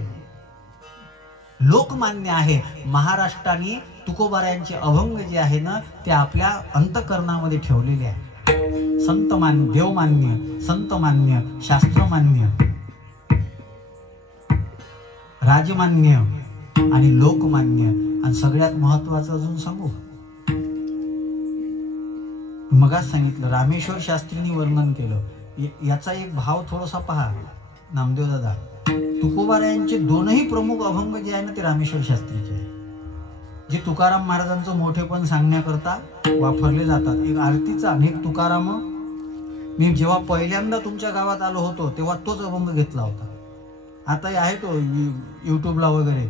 लोकमान्य आहे. महाराष्ट्राने तुकोबारायांचे अभंग जे आहे ना ते आपल्या अंतःकरणामध्ये ठेवलेले आहे. संतमान्य, देवमान्य, संतमान्य, शास्त्रमान्य, राजमान्य आणि लोकमान्य. आणि सगळ्यात महत्वाचं अजून सांगू, मगाच सांगितलं रामेश्वर शास्त्रींनी वर्णन केलं. याचा एक भाव थोडासा पहा नामदेव दादा. तुकोबारायांचे दोनही प्रमुख अभंग जे आहे ना ते रामेश्वर शास्त्रीचे आहे, जे तुकाराम महाराजांचं मोठेपण सांगण्याकरता वापरले जातात. एक आरतीचा आणि एक तुकाराम. मी जेव्हा पहिल्यांदा तुमच्या गावात आलो होतो तेव्हा तोच अभंग घेतला होता. आता आहे तो युट्यूबला वगैरे.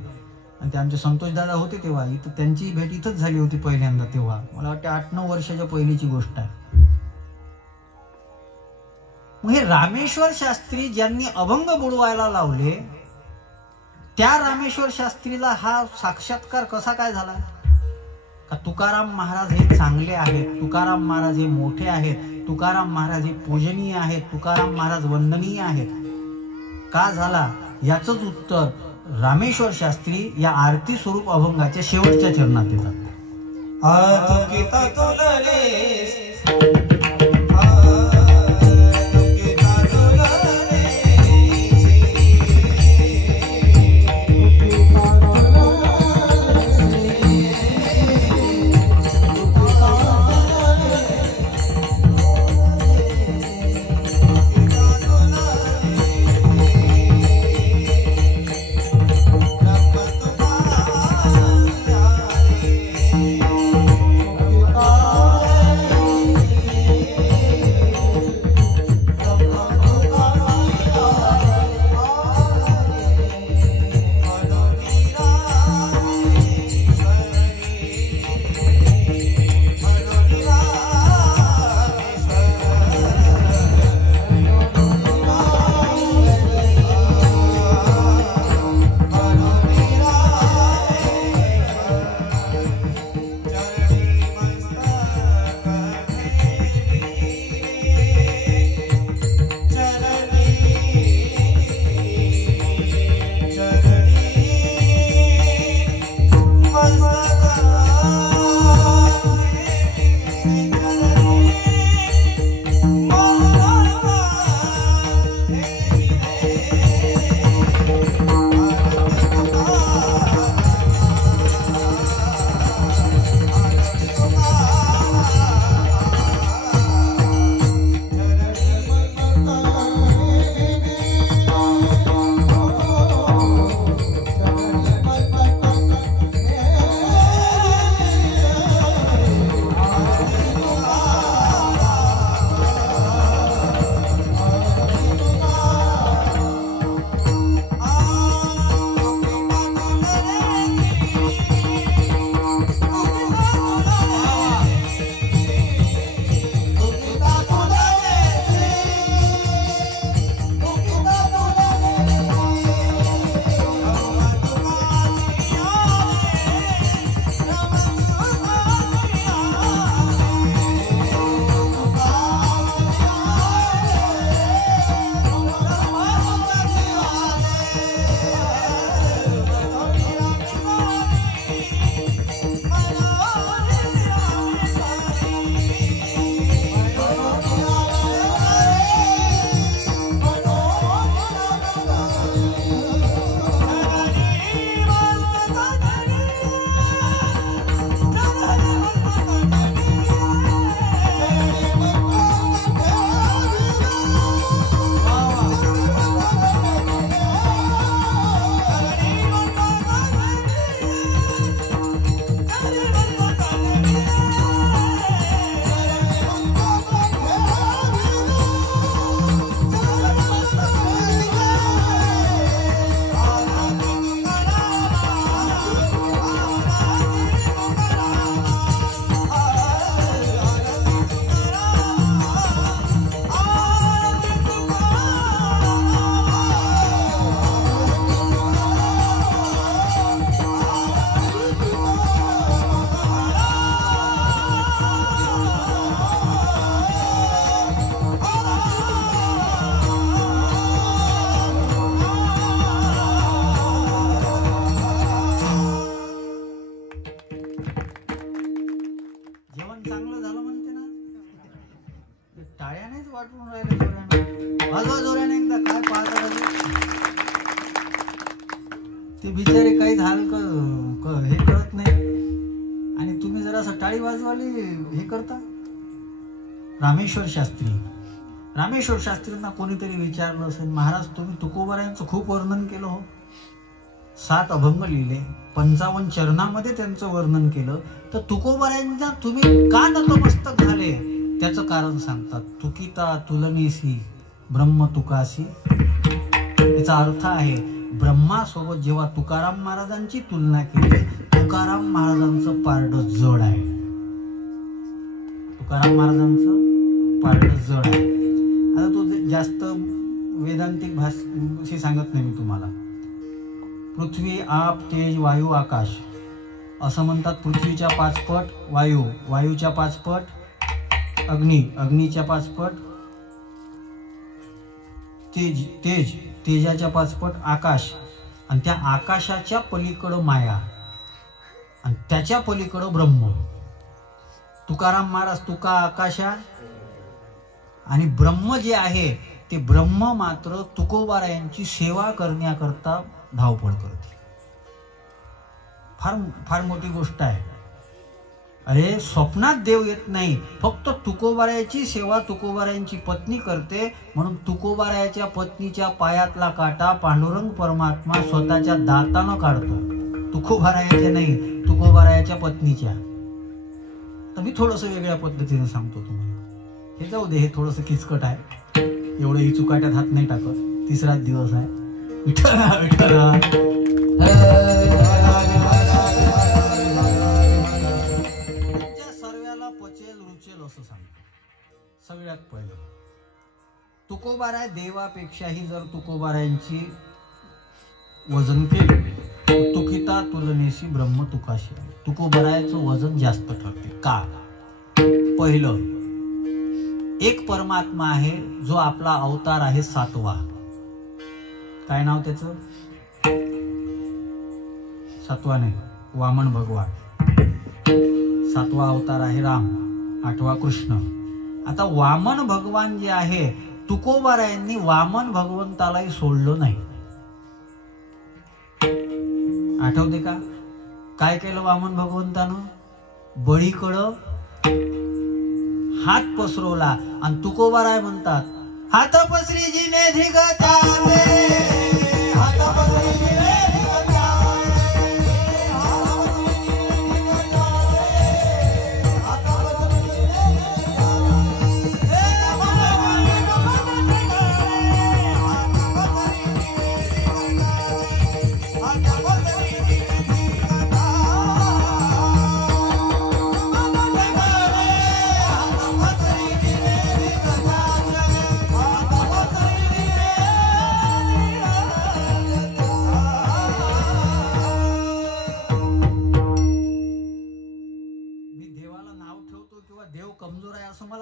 आणि ते आमचे संतोष दादा होते तेव्हा इथं, त्यांची भेट इथंच झाली होती पहिल्यांदा. तेव्हा मला वाटतं 8-9 वर्षाच्या पहिलीची गोष्ट आहे. मग हे रामेश्वर शास्त्री ज्यांनी अभंग बुडवायला लावले त्या रामेश्वर शास्त्रीला हा साक्षात्कार कसा काय झाला? का तुकाराम महाराज हे चांगले आहेत, तुकाराम महाराज हे मोठे आहेत, तुकाराम महाराज हे पूजनीय आहेत, तुकाराम महाराज वंदनीय आहेत, का झाला? याचंच उत्तर रामेश्वर शास्त्री या आरती स्वरूप अभंगाच्या शेवटच्या चरणात देतात. पण चांगलं झालं म्हणते ना. टाळ्यानेच वाटून राहिले जोराने. वाजवा जोराने एकदा. काय पाहता ते बिचारे काही झालं हे कळत नाही आणि तुम्ही जरा असं टाळी वाजवाली हे करता. रामेश्वर शास्त्रींना कोणीतरी विचारलं असेल, महाराज तुम्ही तुकोबारायांचं खूप वर्णन केलं हो, 7 अभंग लिहिले, 55 चरणामध्ये त्यांचं वर्णन केलं, तर तुकोबारायांना तुम्ही का नतमस्तक झाले त्याचं कारण सांगतात. तुकिता तुलनेसी ब्रह्म तुकासी. याचा अर्थ आहे ब्रह्मासोबत जेव्हा तुकाराम महाराजांची तुलना केली, तुकाराम महाराजांचं पारड जड आहे. तुकाराम महाराजांचं पारड जड आहे. आता तो जास्त वेदांतिक भाषेशी सांगत नाही मी तुम्हाला. पृथ्वी, आप, तेज, वायू, आकाश असं म्हणतात. पृथ्वीच्या 5 पट वायू, वायूच्या 5 पट अग्नी, अग्नीच्या 5 पट तेज, तेजाच्या 5 पट आकाश, आणि त्या आकाशाच्या पलीकडं माया, आणि त्याच्या पलीकडं ब्रह्म. तुकाराम महाराज तुका आकाशा, आणि ब्रह्म जे आहे ते ब्रह्म मात्र तुकोबारायांची सेवा करण्याकरता धावपळ करते. फार फार मोठी गोष्ट आहे. अरे स्वप्नात देव येत नाही, फक्त तुकोबारायाची सेवा तुकोबारायांची पत्नी करते. म्हणून तुकोबारायाच्या पत्नीच्या पायातला काटा पांडुरंग परमात्मा स्वतःच्या दातानं काढतो. तुकोबारायाच्या नाही, तुकोबारायाच्या पत्नीच्या. तर मी थोडस वेगळ्या पद्धतीने सांगतो तुम्हाला. हे जाऊ दे, हे थोडस किचकट आहे, एवढं ही चुकाट्यात हात नाही टाकत. 3राच दिवस आहे. सर्वाला पचेल रुचेल असं सांगतो. सगळ्यात पहिलं तुकोबाराय देवापेक्षाही जर तुकोबारायांची वजन केलं, तुकिता तुलनेशी ब्रह्म तुकाशी. तुकोबारायचं वजन जास्त ठरते. का? पहिलं, एक परमात्मा आहे जो आपला अवतार आहे 7वा. काय नाव त्याचं? 7वा नाही, वामन भगवान. 7वा अवतार आहे राम, 8वा कृष्ण. आता वामन भगवान जे आहे, तुकोबारायांनी वामन भगवंतालाही सोडलं नाही. आठवते का? काय केलं वामन भगवंतानं? बळीकडं हात पसरवला, आणि तुकोबाराय म्हणतात, हात पसरी जिने धिगतावे, हात पसरी जिने धिगतावे, हात पसरी जिने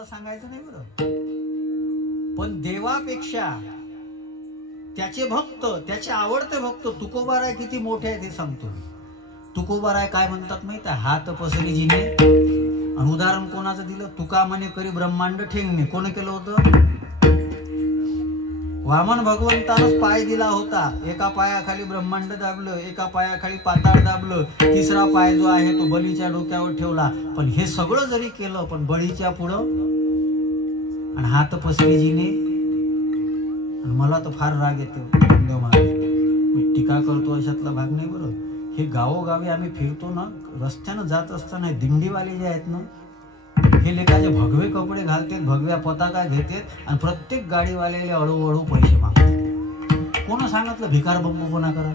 सांगायचं नाही बरं. पण देवापेक्षा त्याचे भक्त, त्याचे आवडते भक्त तुकोबाराय किती मोठे आहेत हे सांगतो. तुकोबाराय काय म्हणतात माहित आहे? हात पसरी जिने. आणि उदाहरण कोणाचं दिलं? तुका म्हणे करी ब्रह्मांड ठेंगणे. कोण केलं होतं? वामन भगवंतानच पाय दिला होता. एका पायाखाली ब्रह्मांड दाबलं, एका पायाखाली पाताळ दाबलं, 3रा पाय जो आहे तो बलीच्या डोक्यावर ठेवला. पण हे सगळं जरी केलं, पण बळीच्या पुढं आणि हात पसरीजीने. आणि मला तर फार राग येतो देव महाराज, मी टीका करतो अशातला भाग नाही बरं. हे गावोगावी आम्ही फिरतो ना, रस्त्यानं जात असताना दिंडीवाले जे आहेत ना, हे लेखाचे भगवे कपडे घालतात, भगव्या पताका घेतात, आणि प्रत्येक गाडीवाल्याला अळूअळू पैसे मागतात. कोण सांगितलं भिकार बंबूपणा करा?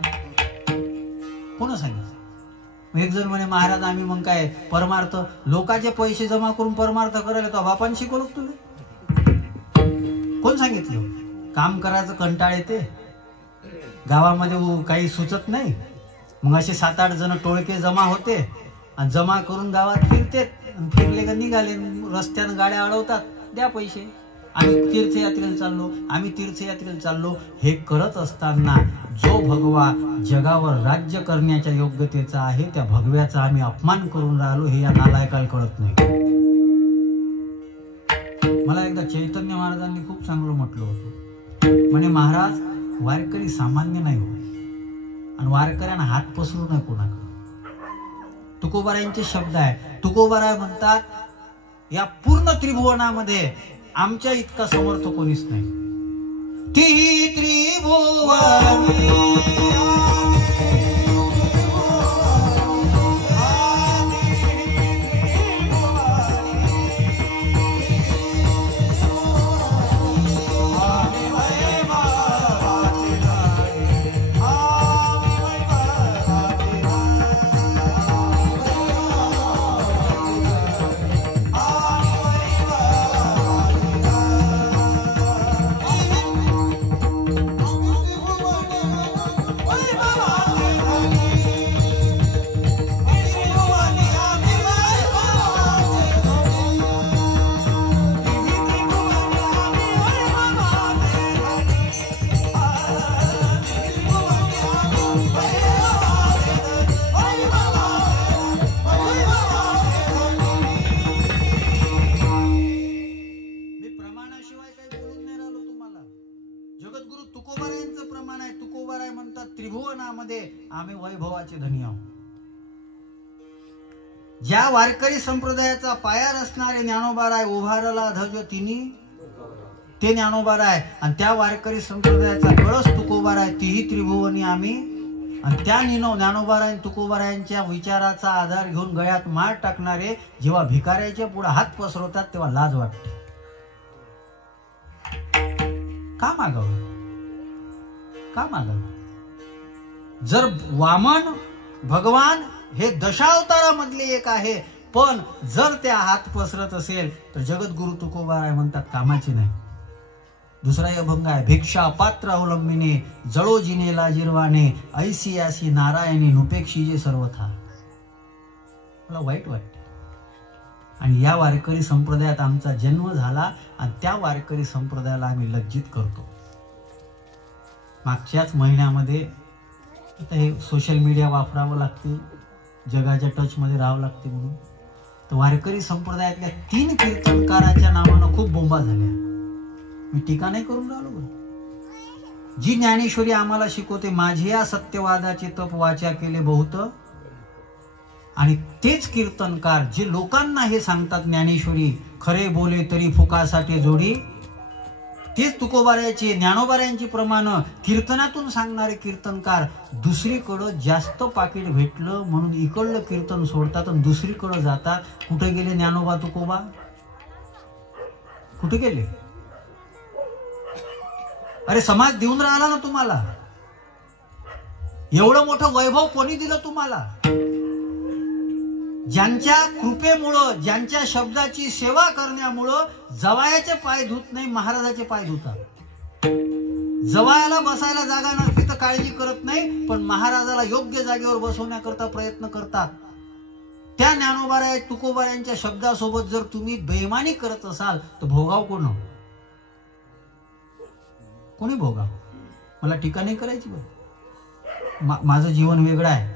कोण सांगितलं? एक जण म्हणे महाराज आम्ही मग काय परमार्थ, लोकांचे पैसे जमा करून परमार्थ करायला तो बापान शिकवलं तुला? कोण सांगितलं? काम करायचं कंटाळ येते, गावामध्ये काही सुचत नाही, मग असे 7-8 जण टोळके जमा होते आणि जमा करून गावात फिरते. फिरले का निघाले, रस्त्यानं गाड्या अडवतात, द्या पैसे. आम्ही तीर्थयात्रेला चाललो, आम्ही तीर्थयात्रेला चाललो. हे करत असताना जो भगवा जगावर राज्य करण्याच्या योग्यतेचा आहे, त्या भगव्याचा आम्ही अपमान करून राहिलो, हे या नालायकाला कळत नाही. मला एकदा चैतन्य महाराजांनी खूप चांगलं म्हटलं होतं, म्हणे महाराज वारकरी सामान्य नाही हो, आणि वारकऱ्यांना हात पसरू नये कोणाकडे. तुकोबारायांचे शब्द आहे. तुकोबाराय म्हणतात, या पूर्ण त्रिभुवनामध्ये आमच्या इतका समर्थ कोणीच नाही. ती त्रिभुवनी आम्ही वैभवाचे धनी आहोत. ज्या वारकरी संप्रदायाचा पायार असणारे ज्ञानोबाराय उभारला ध्वज तिनी ते ज्ञानोबाराय, आणि त्या वारकरी संप्रदायाचा कळस तुकोबाराय, तीही त्रिभुवनी आम्ही. आणि त्या ज्ञानोबाराय तुकोबारायांच्या विचाराचा आधार घेऊन गळ्यात माळ टाकणारे जेव्हा भिकाऱ्याच्या पुढे हात पसरवतात तेव्हा लाज वाटते. का मागावं, का मागावं? जर वामन भगवान हे दशावतारामधले एक आहे, पण जर त्या हात पसरत असेल तर जगद्गुरु तुकोबाराय म्हणतात कामाची नाही. दुसरा अभंग आहे, भिक्षा पात्र अवलंबिने जळो जिने लाजिरवाने ऐसी आसी नारायणी नुपेक्षी जे सर्वथा. मला वाईट वाटते. आणि या वारकरी संप्रदायात आमचा जन्म झाला आणि त्या वारकरी संप्रदायाला आम्ही लज्जित करतो. मागच्याच महिन्यामध्ये आता हे सोशल मीडिया वापरावं लागते, जगाच्या टच मध्ये राहावं लागते म्हणून, तर वारकरी संप्रदायातल्या 3 कीर्तनकाराच्या नावानं खूप बोंबा झाल्या. मी टीका नाही करून राहिलो. जी ज्ञानेश्वरी आम्हाला शिकवते, माझे या सत्यवादाचे तप वाचा केले बहुत, आणि तेच कीर्तनकार जे लोकांना हे सांगतात ज्ञानेश्वरी खरे बोले तरी फुकासाठी जोडी, तेच तुकोबारायाचे ज्ञानोबारायांची प्रमाण कीर्तनातून सांगणारे कीर्तनकार दुसरीकडं जास्त पाकिट भेटलं म्हणून इकडलं कीर्तन सोडतात आणि दुसरीकडे जातात. कुठे गेले ज्ञानोबा तुकोबा? कुठे गेले? अरे समाज देऊन राहिला ना तुम्हाला, एवढं मोठं वैभव कोणी दिलं तुम्हाला? ज्यांच्या कृपेमुळं, ज्यांच्या शब्दाची सेवा करण्यामुळं जवायाचे पाय धुत नाही, महाराजाचे पाय धुतात. जवायाला बसायला जागा नसली तर काळजी करत नाही, पण महाराजाला योग्य जागेवर बसवण्याकरता प्रयत्न करतात. त्या ज्ञानोबाराय तुकोबारायांच्या शब्दासोबत जर तुम्ही बेईमानी करत असाल तर भोगाव कोण? कोणी भोगाव? मला टीका नाही करायची. माझं जीवन वेगळं आहे,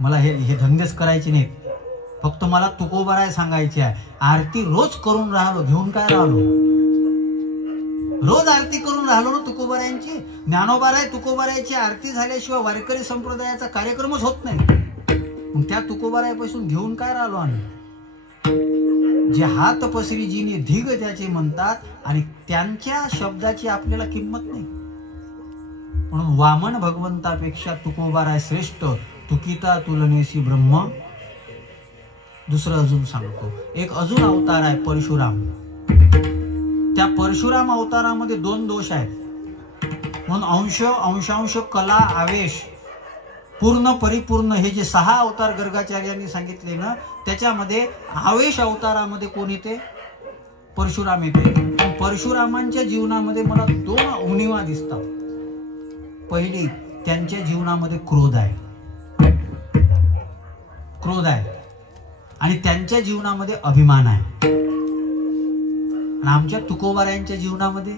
मला हे धंदेच करायचे नाहीत. फक्त मला तुकोबाराय सांगायचे आहे. आरती रोज करून राहिलो, घेऊन काय राहिलो? रोज आरती करून राहिलो ना तुकोबारायांची. ज्ञानोबाराय तुकोबारायाची आरती झाल्याशिवाय वारकरी संप्रदायाचा कार्यक्रमच होत नाही. मग त्या तुकोबारायापासून घेऊन काय राहिलो आम्ही? जे हात पसरी जीने धिग त्याचे म्हणतात, आणि त्यांच्या शब्दाची आपल्याला किंमत नाही. म्हणून वामन भगवंतापेक्षा तुकोबाराय श्रेष्ठ, तुकिता तुलनेशी ब्रह्म. दुसरं अजून सांगतो, एक अजून अवतार आहे परशुराम. त्या परशुराम अवतारामध्ये 2 दोष आहेत. म्हणून अंशांश कला आवेश पूर्ण परिपूर्ण हे जे 6 अवतार गर्गाचार्यांनी सांगितले ना, त्याच्यामध्ये आवेश अवतारामध्ये कोण येते? परशुराम येते. परशुरामांच्या जीवनामध्ये मला 2 उणिवा दिसतात. पहिली, त्यांच्या जीवनामध्ये क्रोध आहे, आणि त्यांच्या जीवनामध्ये अभिमान आहे. आणि आमच्या तुकोबारायांच्या जीवनामध्ये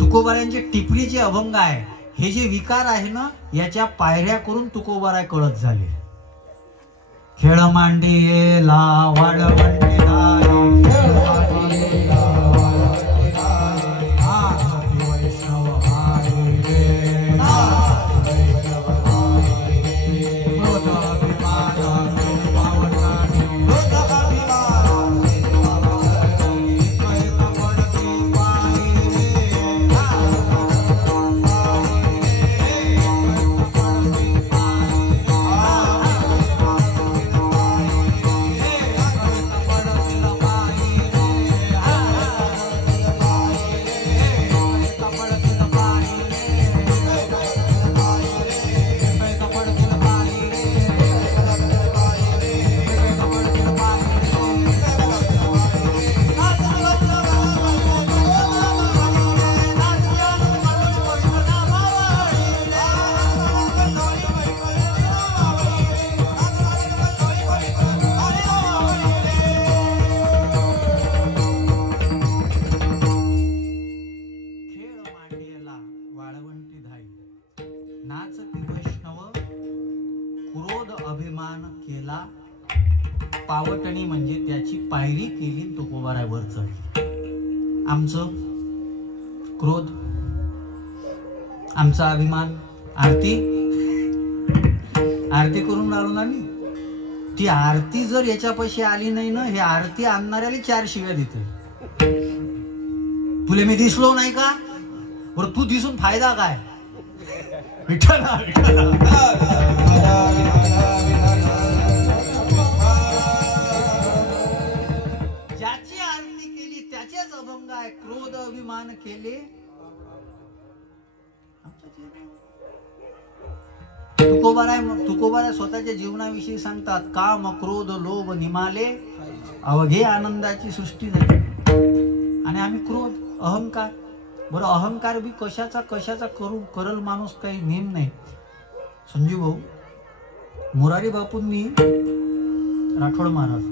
तुकोबारायांचे टिपरीचे अभंग आहे. हे जे विकार आहे ना, याच्या पायऱ्या करून तुकोबाराय कळत झाले. खेळ मांडी वाढ मांडी पावटणी म्हणजे त्याची पायरी केली तुकोबारावर चढली. आमचं क्रोध, आमचा अभिमान, आरती करून राहिलो ना मी. ती आरती जर याच्यापाशी आली नाही ना, हे आरती आणणाऱ्याला 4 शिव्या देते. तुले मी दिसलो नाही का, बरं तू दिसून फायदा काय. विठ्ठला विठ्ठला. ज्याची आरती केली त्याचेच अभंग आहे. क्रोध अभिमान केले तुकोबाराय स्वतःच्या जीवनाविषयी सांगतात. काम क्रोध लोभ निमाले अवघे आनंदाची सृष्टी झाली. आणि आम्ही क्रोध अहंकार. बरं अहंकार बी कशाचा करल माणूस, काही नेम नाही. संजीव भाऊ मोरारी बापूंनी, राठोड महाराज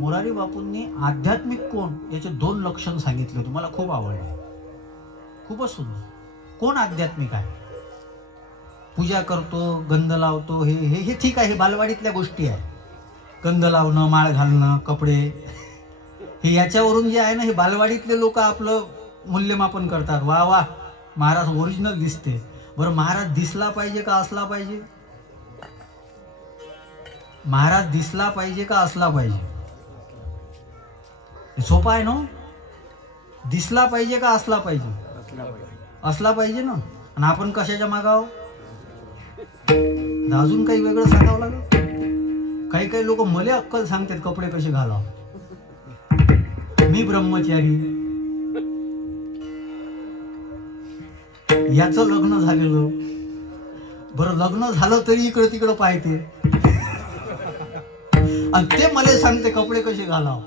मोरारी बापूंनी आध्यात्मिक कोण याचे 2 लक्षण सांगितले होते. मला खूप आवडले, खूपच सुंदर. कोण आध्यात्मिक आहे, पूजा करतो, गंध लावतो, हे ठीक आहे, हे बालवाडीतल्या गोष्टी आहे. गंध लावणं, माळ घालणं, कपडे, हे याच्यावरून जे आहे ना, हे बालवाडीतले लोक आपलं मूल्यमापन करतात. वा वा महाराज ओरिजिनल दिसते. बरं महाराज दिसला पाहिजे का असला पाहिजे? महाराज दिसला पाहिजे का असला पाहिजे? सोपं आहे ना. दिसला पाहिजे का असला पाहिजे? असला पाहिजे ना. आणि आपण कशाच्या मागाव, अजून काही वेगळं सांगावं लागेल. काही लोक मले अक्कल सांगतात कपडे कसे घालाव. मी ब्रह्मचारी, याचं लग्न झालेलं. बरं लग्न झालं तरी इकडं तिकडं पाहते आणि ते मला सांगते कपडे कसे घालाव.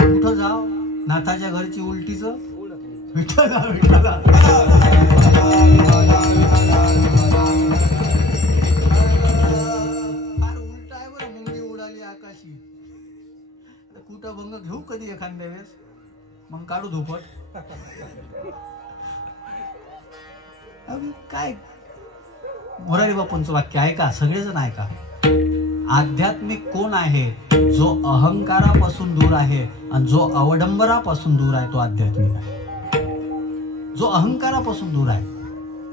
कुठं जाव, नाथाच्या घरची उलटीच. विठ्ठला विठ्ठला. कुठं भंग घेऊ कधी एखाद्या वेळेस, मग काढू धोपट. काय मोरारी बापूंचं वाक्य आहे का, सगळेजण आहे का. आध्यात्मिक कोण आहे, जो अहंकारापासून दूर आहे आणि जो अवडंबरापासून दूर आहे, तो आध्यात्मिक आहे. जो अहंकारापासून दूर आहे.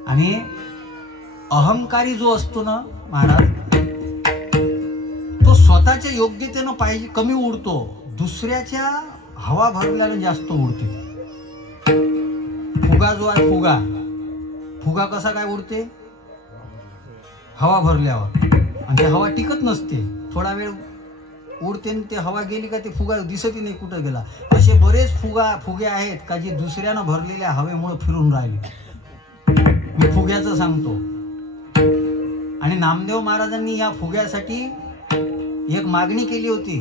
आणि अहंकारी जो असतो ना महाराज, तो स्वतःच्या योग्यतेनं पाहिजे कमी उडतो, दुसऱ्याच्या हवा भरल्यानं जास्त उडते. फुगा जो आहे, फुगा कसा काय उडते, हवा भरल्यावर. आणि ते हवा टिकत नसते, थोडा वेळ उडते आणि ते हवा गेली का ते फुगा दिसतही नाही कुठं गेला. असे बरेच फुगे आहेत का जे दुसऱ्यानं भरलेल्या हवेमुळे फिरून राहिले. मी फुग्याचं सांगतो. आणि नामदेव महाराजांनी या फुग्यासाठी एक मागणी केली होती.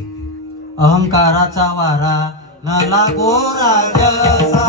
अहंकाराचा वारा न लागो राजसा.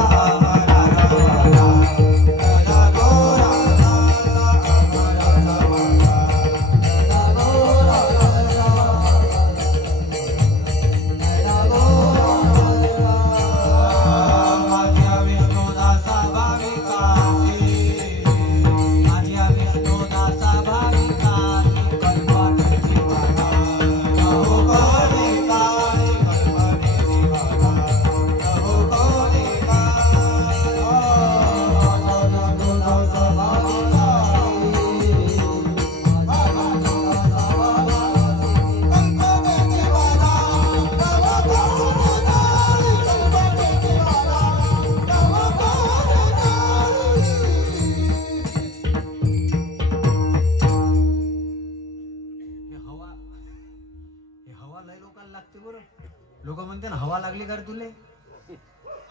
लोक म्हणते ना हवा लागली का रे तुले.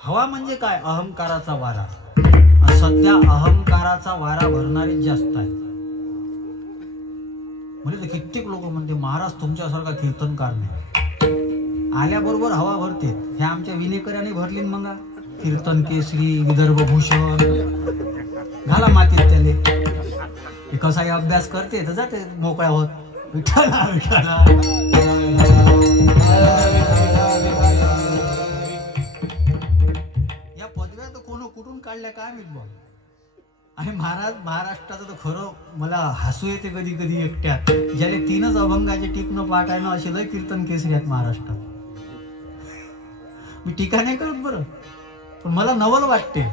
हवा म्हणजे काय, अहंकाराचा वारा. सध्या अहंकाराचा वारा भरणारी जास्त आहे. म्हणजे कित्येक लोक म्हणते महाराज तुमच्यासारखा कीर्तनकार नाही. आल्याबरोबर हवा भरते. हे आमच्या विनेकरांनी भरली मग कीर्तन केसरी, विदर्भ भूषण घाला मातीत त्याले. कसाही अभ्यास करते तर जाते मोकळ्या होत. विठ्ठला विठ्ठला. या पदव्या तर कोण कुठून काढल्या काय माहित बघ. आणि महाराष्ट्राचं तर खरं मला हसू येते कधी कधी एकट्यात, ज्याला 3च अभंगाचे टिपणं पाठ आहे ना असे लय कीर्तन केसरी आहेत महाराष्ट्रात. मी टीका नाही करत बरं, पण मला नवल वाटते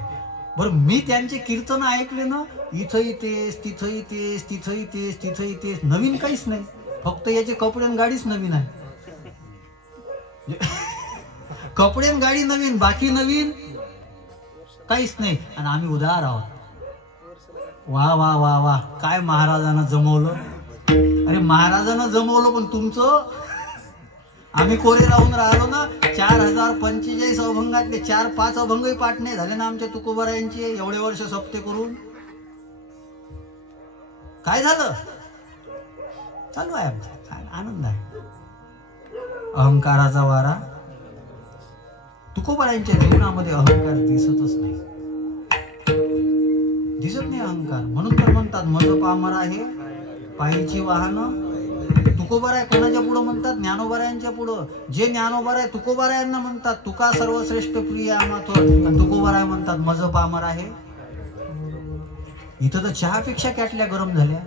बरं. मी त्यांचे कीर्तन ऐकले ना, इथंही तेच तिथंही तेच तिथंही तेच तिथंही तेच, नवीन काहीच नाही. फक्त याचे कपडे आणि गाडीच नवीन आहे. कपडे आणि गाडी नवीन, बाकी नवीन काहीच नाही. आणि आम्ही उदार आहोत. वा वा वा वा, काय महाराजांना जमवलं. अरे महाराजांना जमवलं, पण तुमचं आम्ही कोरे राहून राहिलो ना. 4045 अभंगातले 4-5 अभंगही पाठ नाही झाले ना आमच्या तुकोबारायांचे एवढे वर्ष सप्ते करून. काय झालं? चालू आहे आमचा, काय आनंद आहे. अहंकाराचा वारा, तुकोबारायांच्या जीवनामध्ये अहंकार दिसतच नाही, दिसत नाही अहंकार. म्हणून तर म्हणतात मज पामर आहे पायीची वाहन. तुकोबाराय कोणाच्या पुढं म्हणतात? ज्ञानोबारायांच्या पुढं. जे ज्ञानोबाराय तुकोबारायांना म्हणतात तुका सर्वश्रेष्ठ प्रिय आमाथोर, आणि तुकोबाराय म्हणतात मज पामर आहे. इथं तर चहापेक्षा कॅटल्या गरम झाल्या.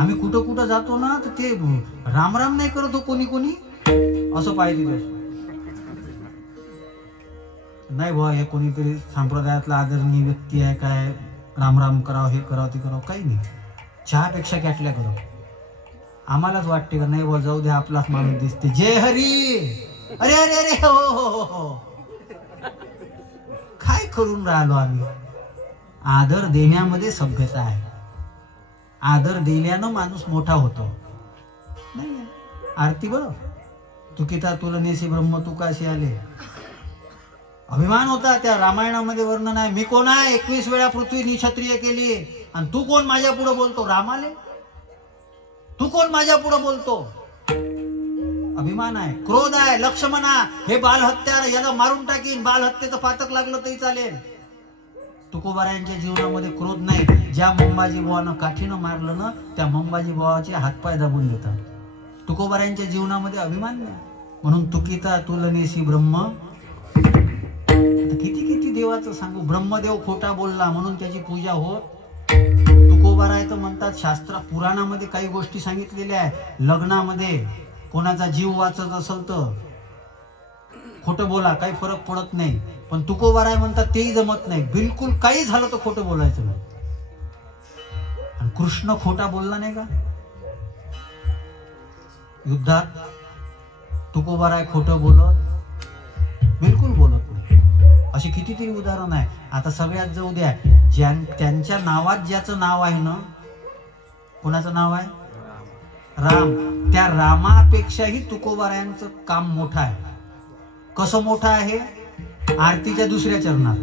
आम्ही कुठं कुठं जातो ना तर ते रामराम नाही करत हो कोणी कोणी, असं पाहिजे. नाही बुवा हे कोणीतरी संप्रदायातला आदरणीय व्यक्ती आहे, काय रामराम करावं, हे करावं ते करावं, काही नाही. चहापेक्षा कॅटल्या गरम. आम्हालाच वाटते का नाही बुवा जाऊ दे, आपलाच माणूस दिसते. जय हरी. अरे अरे अरे हो हो हो, काय करून राहिलो आम्ही. आदर देण्यामध्ये सभ्यता आहे. आदर दिल्यानं माणूस मोठा होतो. नाही आरती बरं, तुकिता तुलनेसी ब्रह्म तुकाशी आले. अभिमान होता. त्या रामायणामध्ये वर्णन आहे, मी कोण आहे, 21 वेळा पृथ्वी निक्षत्रिय केली, आणि तू कोण माझ्या पुढे बोलतो. रामाले तू कोण माझ्या पुढे बोलतो. अभिमान आहे, क्रोध आहे. लक्ष्मणा हे बालहत्यार, याला मारून टाकीन, बालहत्येचं पातक लागलं तरी चालेल. तुकोबारायांच्या जीवनामध्ये क्रोध नाही. ज्या मंबाजी बुवानं काठीनं मारलं ना, त्या मंबाजी बुवाचे हातपाय दाबून देतात. तुकोबारायांच्या जीवनामध्ये अभिमान नाही. म्हणून तुकिता तुलनेसी ब्रह्म. किती किती देवाचं सांगू. ब्रह्मदेव खोटा बोलला म्हणून त्याची पूजा होत. तुकोबाराय तर म्हणतात शास्त्र पुराणामध्ये काही गोष्टी सांगितलेल्या आहे. लग्नामध्ये कोणाचा जीव वाचत असेल तर खोटं बोला, काही फरक पडत नाही. पण तुकोबाराय म्हणतात तेही जमत नाही. बिलकुल काही झालं तर खोटं बोलायचं नाही. आणि कृष्ण खोटा बोलला नाही का युद्धात? तुकोबाराय खोटं बोलत बिलकुल बोलत नाही. अशी कितीतरी उदाहरण आहे. आता सगळ्यात जाऊ द्या, त्यांच्या नावात ज्याचं नाव आहे ना, कोणाचं नाव आहे? राम. त्या रामापेक्षाही तुकोबारायांचं काम मोठं आहे. कसं मोठं आहे? आरतीच्या दुसऱ्या चरणात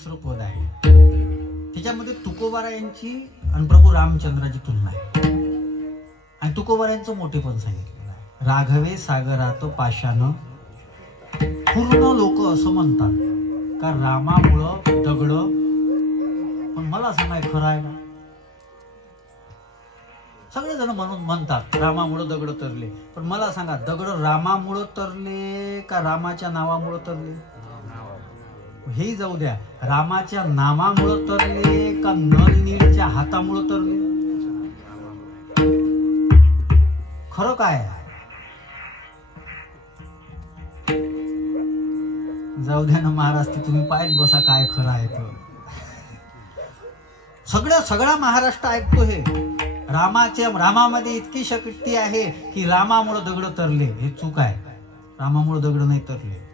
दुसरं पद आहे, त्याच्यामध्ये तुकोबारायांची आणि प्रभू रामचंद्राची तुलना आहे आणि तुकोबारायांचं मोठेपण सांगितलेलं आहे. राघवे सागरात पाशानं, पूर्ण लोक असं म्हणतात का रामामुळं दगड, पण मला सांगाय खरं आहे का? सगळेजण म्हणतात रामामुळं दगड तरले, पण मला सांगा दगड रामामुळं तरले का रामाच्या नावामुळं तरले? हे जाऊ द्या, रामाच्या नामामुळं तरले का नल नीलच्या हातामुळं तरले? खरं काय? जाऊ द्या ना महाराज, ते तुम्ही पाहत बसा काय खरं आहे तर. सगळा महाराष्ट्र ऐकतो हे. रामामध्ये इतकी शक्ती आहे की रामामुळे दगड तरले, हे चूक आहे. रामामुळे दगड नाही तरले.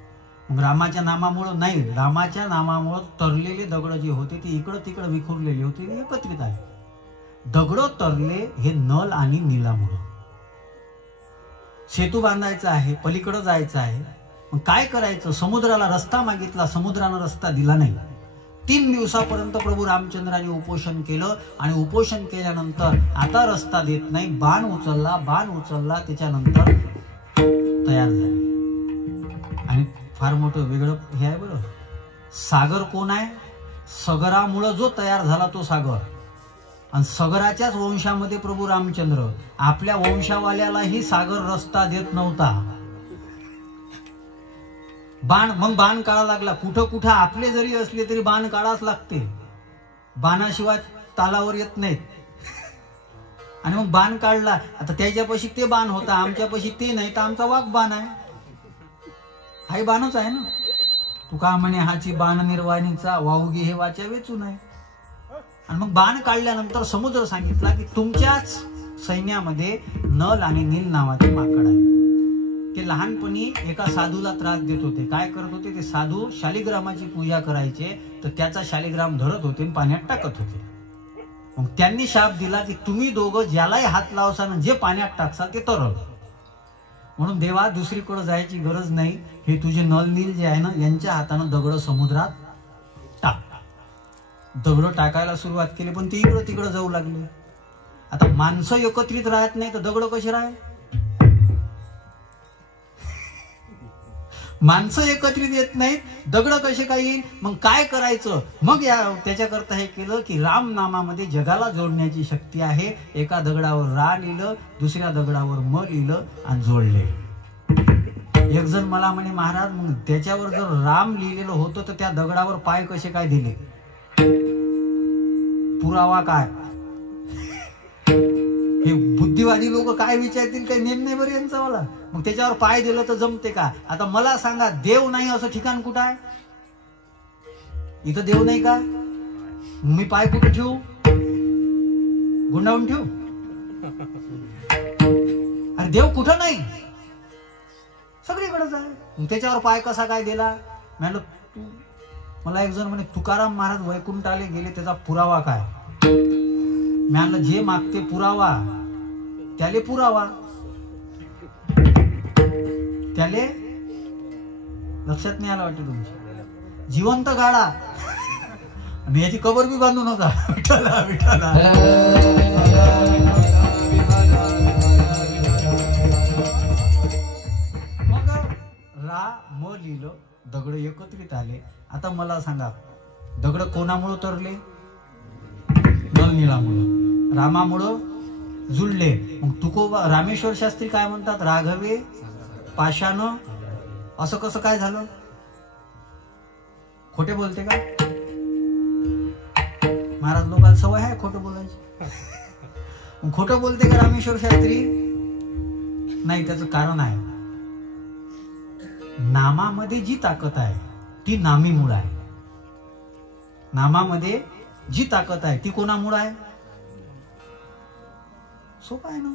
मग रामाच्या नामामुळे नाही, रामाच्या नामामुळे तरलेले दगड जे होते ते इकडं तिकडं विखुरलेले होते, ते एकत्रित आहे. दगड तरले हे नल आणि नीलामुळे. सेतू बांधायचा आहे, पलीकडे जायचं आहे, मग काय करायचं? समुद्राला रस्ता मागितला, समुद्रानं रस्ता दिला नाही. 3 दिवसापर्यंत प्रभू रामचंद्राने उपोषण केलं आणि उपोषण केल्यानंतर आता रस्ता देत नाही, बाण उचलला, त्याच्यानंतर तयार झाले. आणि फार मोठं वेगळं हे आहे बरं, सागर कोण आहे? सगरामुळं जो तयार झाला तो सागर. आणि सगराच्याच वंशामध्ये प्रभू रामचंद्र. आपल्या वंशावाल्यालाही सागर रस्ता देत नव्हता. बाण काढा लागला. कुठं आपले जरी असले तरी बाण काढाच लागते, बाणाशिवाय तालावर येत नाहीत. आणि मग बाण काढला, आता त्याच्यापाशी ते बाण होता, आमच्यापाशी ते नाही, तर आमचा वाघ बाण आहे. हाही बाणच आहे ना. तू का म्हणे हाची बाण निर्वाणीचा वाहुगी हे वाच्या वेचून आहे. आणि मग बाण काढल्यानंतर समुद्र सांगितला की तुमच्याच सैन्यामध्ये नल आणि नील नावाचे माकड आहे. ते लहानपणी एका साधूला त्रास देत होते. काय करत होते? ते साधू शालिग्रामाची पूजा करायचे, तर त्याचा शालिग्राम धरत होते आणि पाण्यात टाकत होते. मग त्यांनी शाप दिला की तुम्ही दोघं ज्यालाही हात लावसान जे पाण्यात टाकसाल ते तरल. म्हणून देवा दुसरीकडे जायची गरज नाही, हे तुझे नल नील जे आहे ना यांच्या हातानं दगड समुद्रात टाक. दगड टाकायला सुरुवात केली, पण ते इकडं तिकडं जाऊ लागले. आता माणसं एकत्रित राहत नाही तर दगड कसे राहे? माणसं एकत्रित येत नाहीत, दगड कसे काय येईल? मग काय करायचं? मग त्याच्याकरता हे केलं की राम नामामध्ये जगाला जोडण्याची शक्ती आहे. एका दगडावर रा लिहिलं, दुसऱ्या दगडावर म लिहिलं आणि जोडले. एक जण मला म्हणे महाराज, मग त्याच्यावर जर राम लिहिलेलं होतं तर त्या दगडावर पाय कसे काय दिले? पुरावा काय? हे बुद्धिवादी लोक काय विचारतील, काही नेम नाही बरं यांचा मला. मग त्याच्यावर पाय दिलं तर जमते का? आता मला सांगा, देव नाही असं ठिकाण कुठं आहे? इथं देव नाही का? मी पाय कुठे ठेवू? गुंडाळून ठेवू? अरे देव कुठं नाही, सगळीकडेच आहे. मग त्याच्यावर पाय कसा काय दिला? म्हणलं मला एक जण म्हणे तुकाराम महाराज वैकुंठाले गेले, त्याचा पुरावा काय? म्हणलं जे मागते पुरावा त्याले पुरावा. त्याले लक्षात नाही आलं वाटतं तुमच्या. जिवंत गाडा आणि याची कबर बी बांधू नका. विठ्ठला विठ्ठला. मग रा म लिहिलं, दगड एकत्रित आले. आता मला सांगा, दगड कोणामुळं तरले? नल नीलामुळं, रामामुळं जुळले. मग तुकोबा रामेश्वर शास्त्री काय म्हणतात? राघवे पाशानं. असं कसं काय झालं? खोटे बोलते का महाराज? लोकांना सवय आहे खोटं बोलायची. खोटं बोलते का रामेश्वर शास्त्री? नाही, त्याचं कारण आहे. नामामध्ये जी ताकद आहे ती नामीमुळे आहे. नामामध्ये जी ताकद आहे ती कोणामुळे आहे? सोपं आहे ना.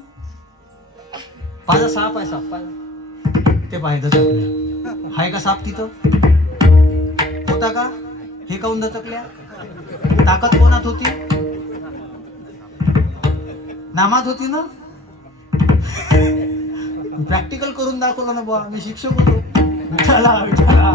पाहिजे साप आहे, साप पाहिजे ते पाहिजे दचकल्या. हाय का साप तिथं? होता का? हे काऊन दचकल्या? ताकद कोणात होती? नामात होती ना. प्रॅक्टिकल करून दाखवलं ना बुवा, मी शिक्षक होतो. विठ्ठला विठ्ठला.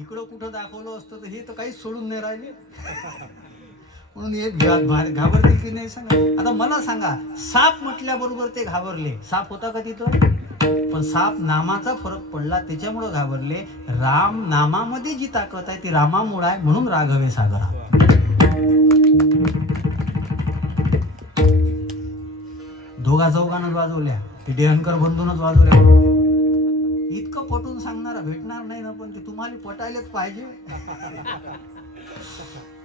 इकडं कुठं दाखवलं असतं तर हे तर काहीच सोडून नाही राहिले. म्हणून हे घाबरतील की नाही सांगा. आता मला सांगा, साप म्हटल्याबरोबर ते घाबरले. साप होता का तिथं? पण साप नामाचा फरक पडला त्याच्यामुळे घाबरले. राम नामामध्ये जी ताकद आहे ती रामामुळे आहे, म्हणून राघवे सागरा. दोघा चौघांनाच वाजवल्या, ते डेहनकर बंधूनच वाजवल्या. इतकं पटून सांगणारा भेटणार नाही ना, पण ते तुम्हाला पटायलाच पाहिजे.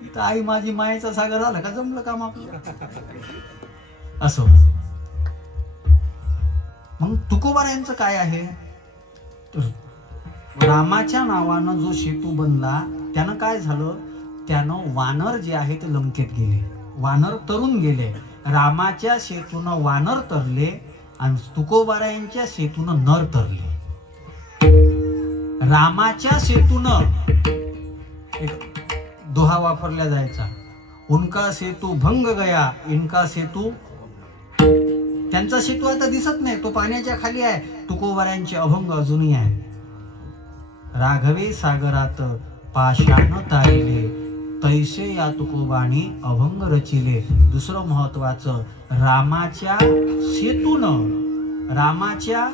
इथं आई माझी मायेचा सागर झाला का जमलं काम आपलं. असो, मग तुकोबारायांचं काय आहे, रामाच्या नावानं जो सेतू बनला त्यानं काय झालं, त्यानं वानर जे आहे ते लंकेत गेले, वानर तरून गेले. रामाच्या सेतूनं वानर तरले आणि तुकोबारायांच्या सेतूनं नर तरले. रामाच्या सेतूनं एक दोहा वापरला जायचा, उनका सेतू भंग गया, इनका सेतू. त्यांचा सेतू आता दिसत नाही, तो पाण्याच्या खाली आहे. तुकोबारायांचे अभंग अजूनही आहे. राघवे सागरात पाषाण तारिले, तैसे या तुकोबाणी अभंग रचिले. दुसरं महत्वाचं, रामाच्या सेतूनं, रामाच्या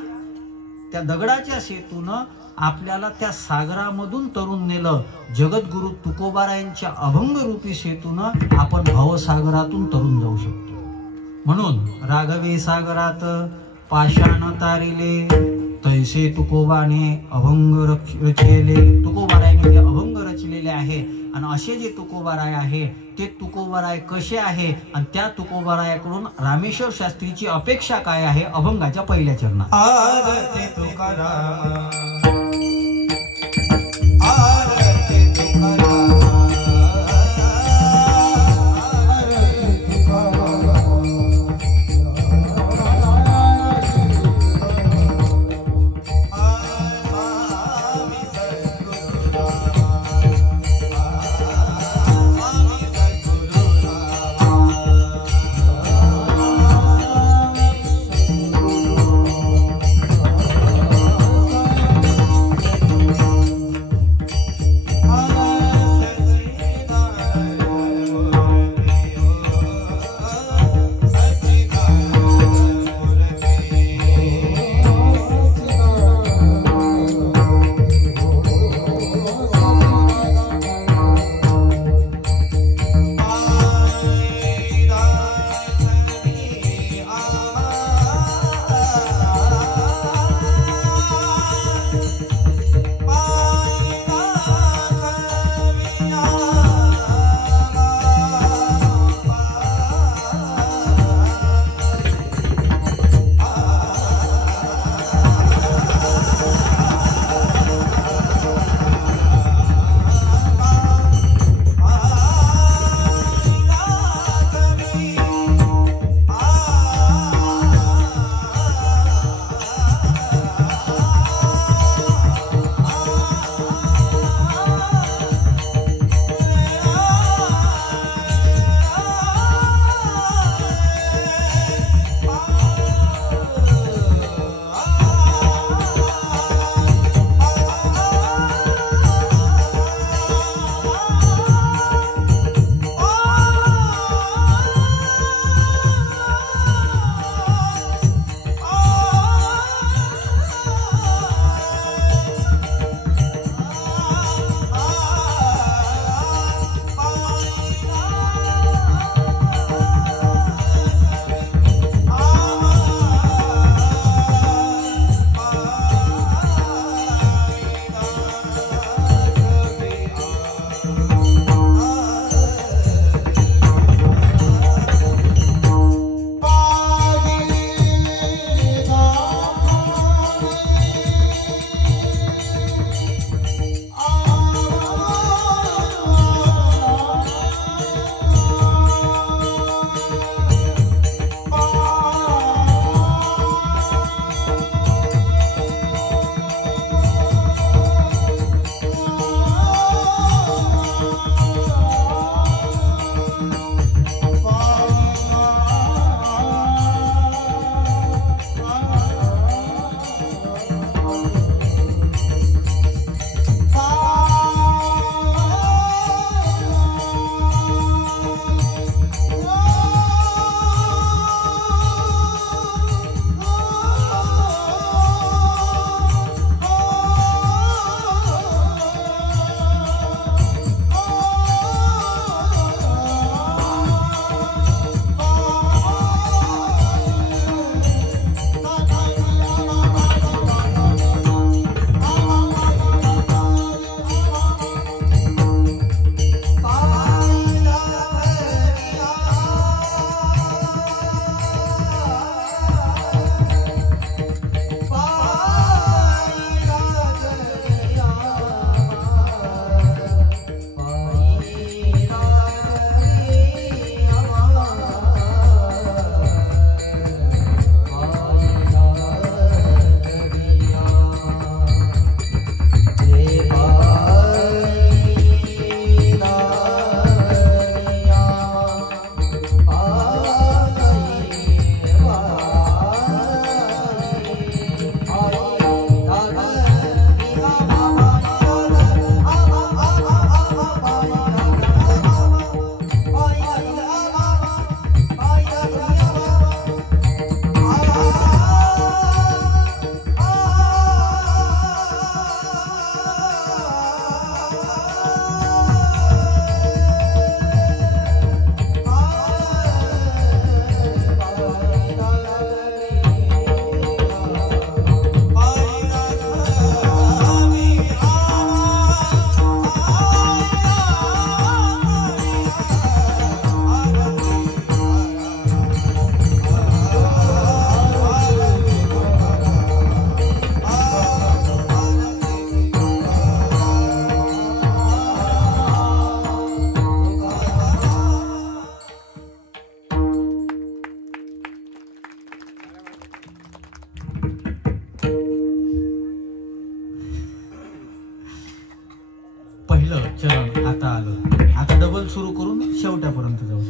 त्या दगडाच्या सेतूनं आपल्याला त्या सागरामधून तरुण नेलं. जगद्गुरु तुकोबारायांच्या अभंग रूपी सेतूनं आपण भवसागरातून तरुण जाऊ शकतो. म्हणून राघवे सागरात पाषाण तारिले, तैसे तुकोबाने अभंग रचिले. तुकोबारायांनी ते अभंग रचलेले आहे. आणि असे जे तुकोबाराय आहे ते तुकोबाराय कसे आहे आणि त्या तुकोबारायाकडून रामेश्वर शास्त्रीची अपेक्षा काय आहे, अभंगाच्या पहिल्या चरणात. आरती तुकाराम, आरती तुकाराम,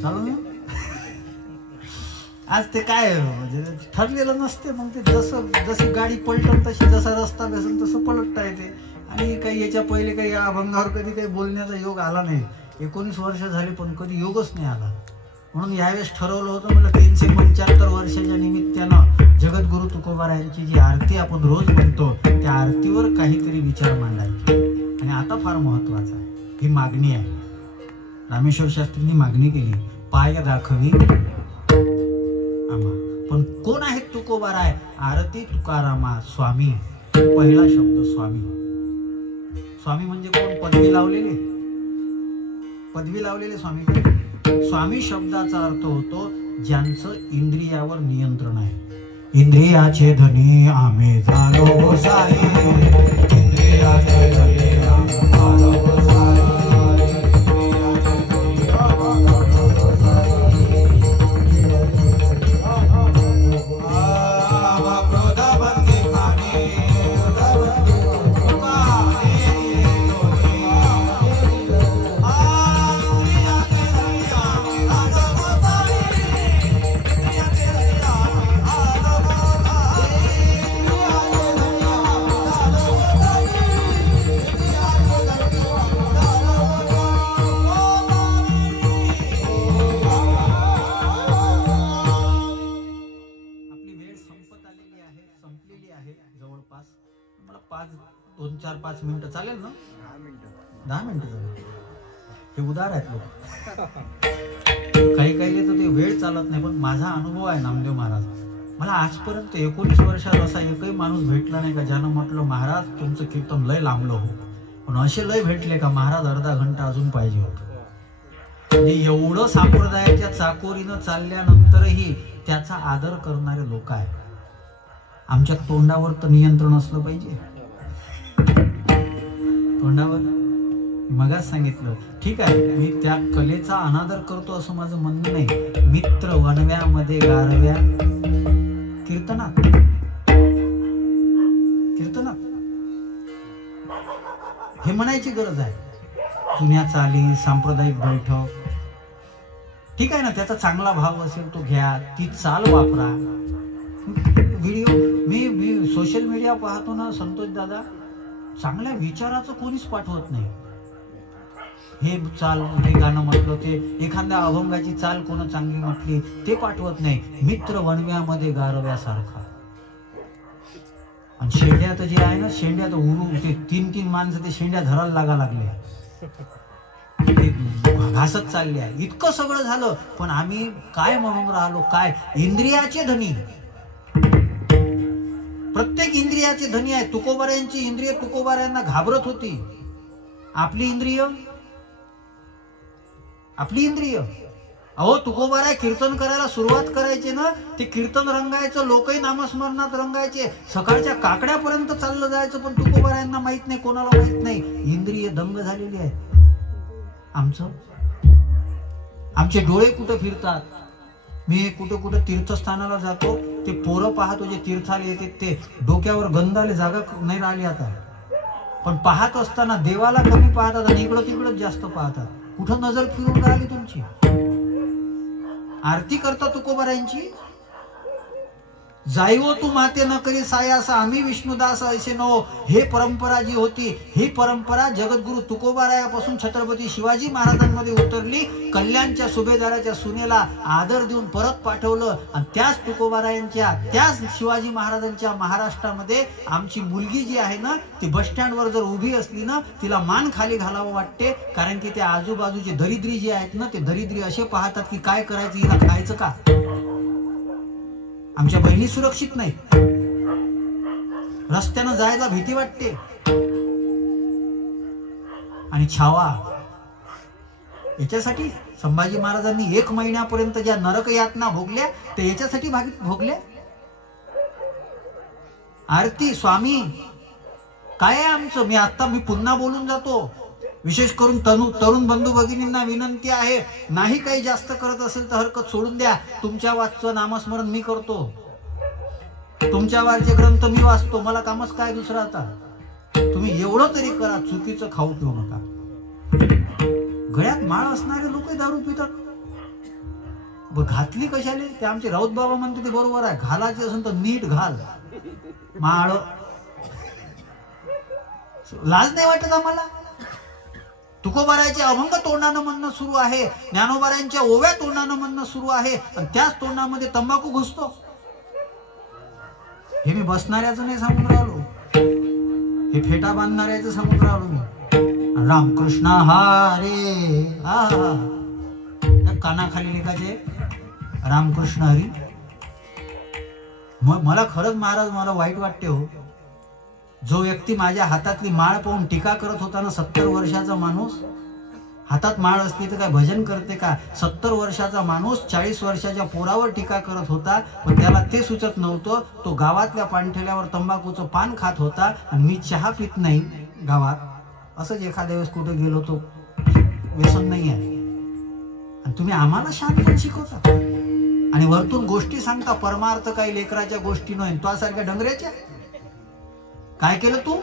हो ना? आज ते काय म्हणजे ठरलेलं नसते, मग ते जशी गाडी पलटल तशी, जसा रस्ता बेसन तसं पलटता येते. आणि काही याच्या पहिले काही या अभंगावर कधी काही बोलण्याचा योग आला नाही. 19 वर्ष झाली पण कधी योगच नाही आला. म्हणून यावेळेस ठरवलं होतं, म्हणलं 375 वर्षाच्या निमित्तानं जगद्गुरु तुकोबारायांची जी आरती आपण रोज म्हणतो त्या आरतीवर काहीतरी विचार मांडायचे. आणि आता फार महत्वाचं आहे, ही मागणी आहे. रामेश्वर शास्त्रींनी मागणी केली, पाय दाखवी आम्हा. पण कोण आहेत तुकोबाराय? आरती तुकारामा स्वामी. पहिला शब्द स्वामी. स्वामी म्हणजे कोण? पदवी लावलेले, पदवी लावलेले स्वामी. स्वामी शब्दाचा अर्थ होतो ज्यांचं इंद्रियावर नियंत्रण आहे. इंद्रियाचे धनी आम्ही झालो साई, इंद्रियाचे धनी आम्ही झालो साई. जवळपास मला 2-4-5 मिनिटं चालेल ना? 10 मिनिटं चालेल. हे उदार आहेत लोक. काही तर ते वेळ चालत नाही. पण माझा अनुभव आहे नामदेव महाराज, मला आजपर्यंत 19 वर्षात असा एकही माणूस भेटला नाही का ज्यानं म्हटलं महाराज तुमचं कीर्तन लय लांबलं हो. पण असे लय भेटले का महाराज अर्धा घंटा अजून पाहिजे होतं. म्हणजे एवढं संप्रदायाच्या चाकोरीनं चालल्यानंतरही त्याचा आदर करणारे लोक आहेत. आमच्या तोंडावर तर नियंत्रण असलं पाहिजे. तोंडावर मगाच सांगितलं, ठीक आहे मी त्या कलेचा अनादर करतो असं माझं म्हणणं नाही. मित्र वनव्यामध्ये गारव्या कीर्तनात, कीर्तनात हे म्हणायची गरज आहे. जुन्या चाली, सांप्रदायिक बैठक, ठीक आहे ना, त्याचा चांगला भाव असेल तो घ्या, ती चाल वापरा. व्हिडिओ मी सोशल मीडिया पाहतो ना संतोष दादा, चांगल्या विचाराचं कोणीच पाठवत नाही. हे चाल, हे गाणं म्हटलं, ते एखाद्या अभंगाची चाल कोण चांगली म्हटली ते पाठवत नाही. मित्र वणव्यामध्ये गारव्यासारखा. आणि शेंड्यात जे आहे ना, शेंड्यात उरू ते 3-3 माणसं ते शेंड्या धरायला लागा लागले, घासत चालले आहे. इतकं सगळं झालं पण आम्ही काय म्हणून राहिलो? काय? इंद्रियाचे धनी. प्रत्येक इंद्रियाचे धनी आहे. तुकोबारायांची इंद्रिय तुकोबारायांना घाबरत होती. आपली इंद्रिय, आपली इंद्रिय. अहो तुकोबाराय कीर्तन करायला सुरुवात करायचे ना, ते कीर्तन रंगायचं, लोकही नामस्मरणात रंगायचे, सकाळच्या काकड्यापर्यंत चाललं जायचं. पण तुकोबारायांना माहित नाही, कोणाला माहित नाही, इंद्रिय दंग झालेली आहे. आमचे डोळे कुठे फिरतात. मी कुठे तीर्थस्थानाला जातो, ते पोरं पाहतो जे तीर्थाला येते ते डोक्यावर गंधाले जागा नाही राहिली आता. पण पाहत असताना देवाला कमी पाहतात आणि इकडं तिकडं जास्त पाहतात. कुठं नजर फिरून राहिली तुमची? आरती करता तुकोबारायांची. जाईवो तू माते न करी सायासा आम्ही विष्णुदास ऐसे नो. हे परंपरा जी होती, ही परंपरा जगद्गुरु तुकोबारायापासून छत्रपती शिवाजी महाराजांमध्ये उतरली. कल्याणच्या सुभेदाराच्या सुनेला आदर देऊन परत पाठवलं. आणि त्याच तुकोबारायांच्या, त्याच शिवाजी महाराजांच्या महाराष्ट्रामध्ये आमची मुलगी जी आहे ना, ती बस स्टँडवर जर उभी असली ना, तिला मान खाली घालावं वाटते. कारण की त्या आजूबाजूचे दरिद्री जे आहेत ना, ते दरिद्री असे पाहतात की काय करायचं, हिला खायचं का? आमच्या बहिणी सुरक्षित नाही, रस्त्यानं जायला भीती वाटते. आणि छावा याच्यासाठी संभाजी महाराजांनी 1 महिन्यापर्यंत ज्या नरक यातना भोगल्या ते याच्यासाठी भोगल्या. आरती स्वामी काय आहे आमचं? मी पुन्हा बोलून जातो. विशेष करून तरुण बंधू भगिनींना विनंती आहे, नाही काही जास्त करत असेल तर हरकत सोडून द्या. तुमच्या वाचचं नामस्मरण मी करतो, तुमच्या वारचे ग्रंथ मी वाचतो, मला कामच काय दुसरं. आता तुम्ही एवढं तरी करा, चुकीचं खाऊ पिऊ नका. गळ्यात माळ असणारे लोक दारू पितात. घातली कशाले? ते आमचे राऊत बाबा म्हणते ते बरोबर आहे, घालायचे असेल तर नीट घाल. माळ लाज नाही वाटत आम्हाला? तुकोबारायचे अभंग तोंडानं म्हणणं सुरू आहे, ज्ञानोबारायांच्या ओव्या तोंडानं म्हणणं सुरू आहे, आणि त्याच तोंडामध्ये तंबाखू घुसतो. हे मी बसणाऱ्याचं नाही सांगून राहिलो, हे फेटा बांधणाऱ्याचं सांगून राहिलो मी. रामकृष्ण हरे हा कानाखाली लिखायचे रामकृष्ण हरी. मला खरंच महाराज मला वाईट वाटते हो. जो व्यक्ती माझ्या हातातली माळ पाहून टीका करत होता ना, 70 वर्षाचा माणूस, हातात माळ असली तर काय भजन करते का? 70 वर्षाचा माणूस 40 वर्षाच्या पोरावर टीका करत होता, पण त्याला ते सुचत नव्हतं. तो गावातल्या पाणठेल्यावर तंबाखूचं पान खात होता, आणि मी चहा पित नाही गावात. असंच एखाद्या वेळेस कुठे गेलो तो व्यसन नाही आहे, आणि तुम्ही आम्हाला शांतपण शिकवता आणि वरतून गोष्टी सांगता. परमार्थ काही लेकराच्या गोष्टी नाही, तो सारख्या डंगऱ्याच्या. काय केलं तू?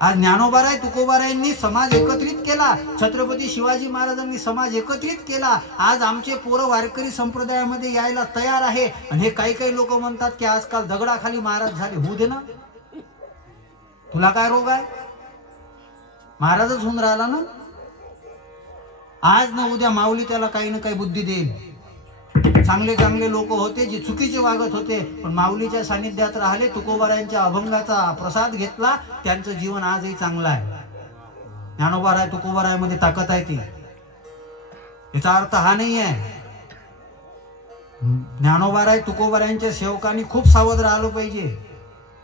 आज ज्ञानोबाराय तुकोबारायांनी समाज एकत्रित केला, छत्रपती शिवाजी महाराजांनी समाज एकत्रित केला. आज आमचे पोरं वारकरी संप्रदायामध्ये यायला तयार आहे, आणि हे काही लोक म्हणतात की आजकाल दगडाखाली महाराज झाले. होऊ दे ना, तुला काय रोग आहे? महाराजच होऊन राहिला ना. आज ना उद्या माऊली त्याला काही ना काही बुद्धी देईल. चांगले लोक होते जे चुकीचे वागत होते, पण माऊलीच्या सानिध्यात राहिले, तुकोबारायांच्या अभंगाचा प्रसाद घेतला, त्यांचं जीवन आजही चांगलं आहे. ज्ञानोबाराय तुकोबारायमध्ये ताकद आहे ती. याचा अर्थ हा नाही आहे. ज्ञानोबाराय तुकोबारायांच्या सेवकांनी खूप सावध राहिलं पाहिजे.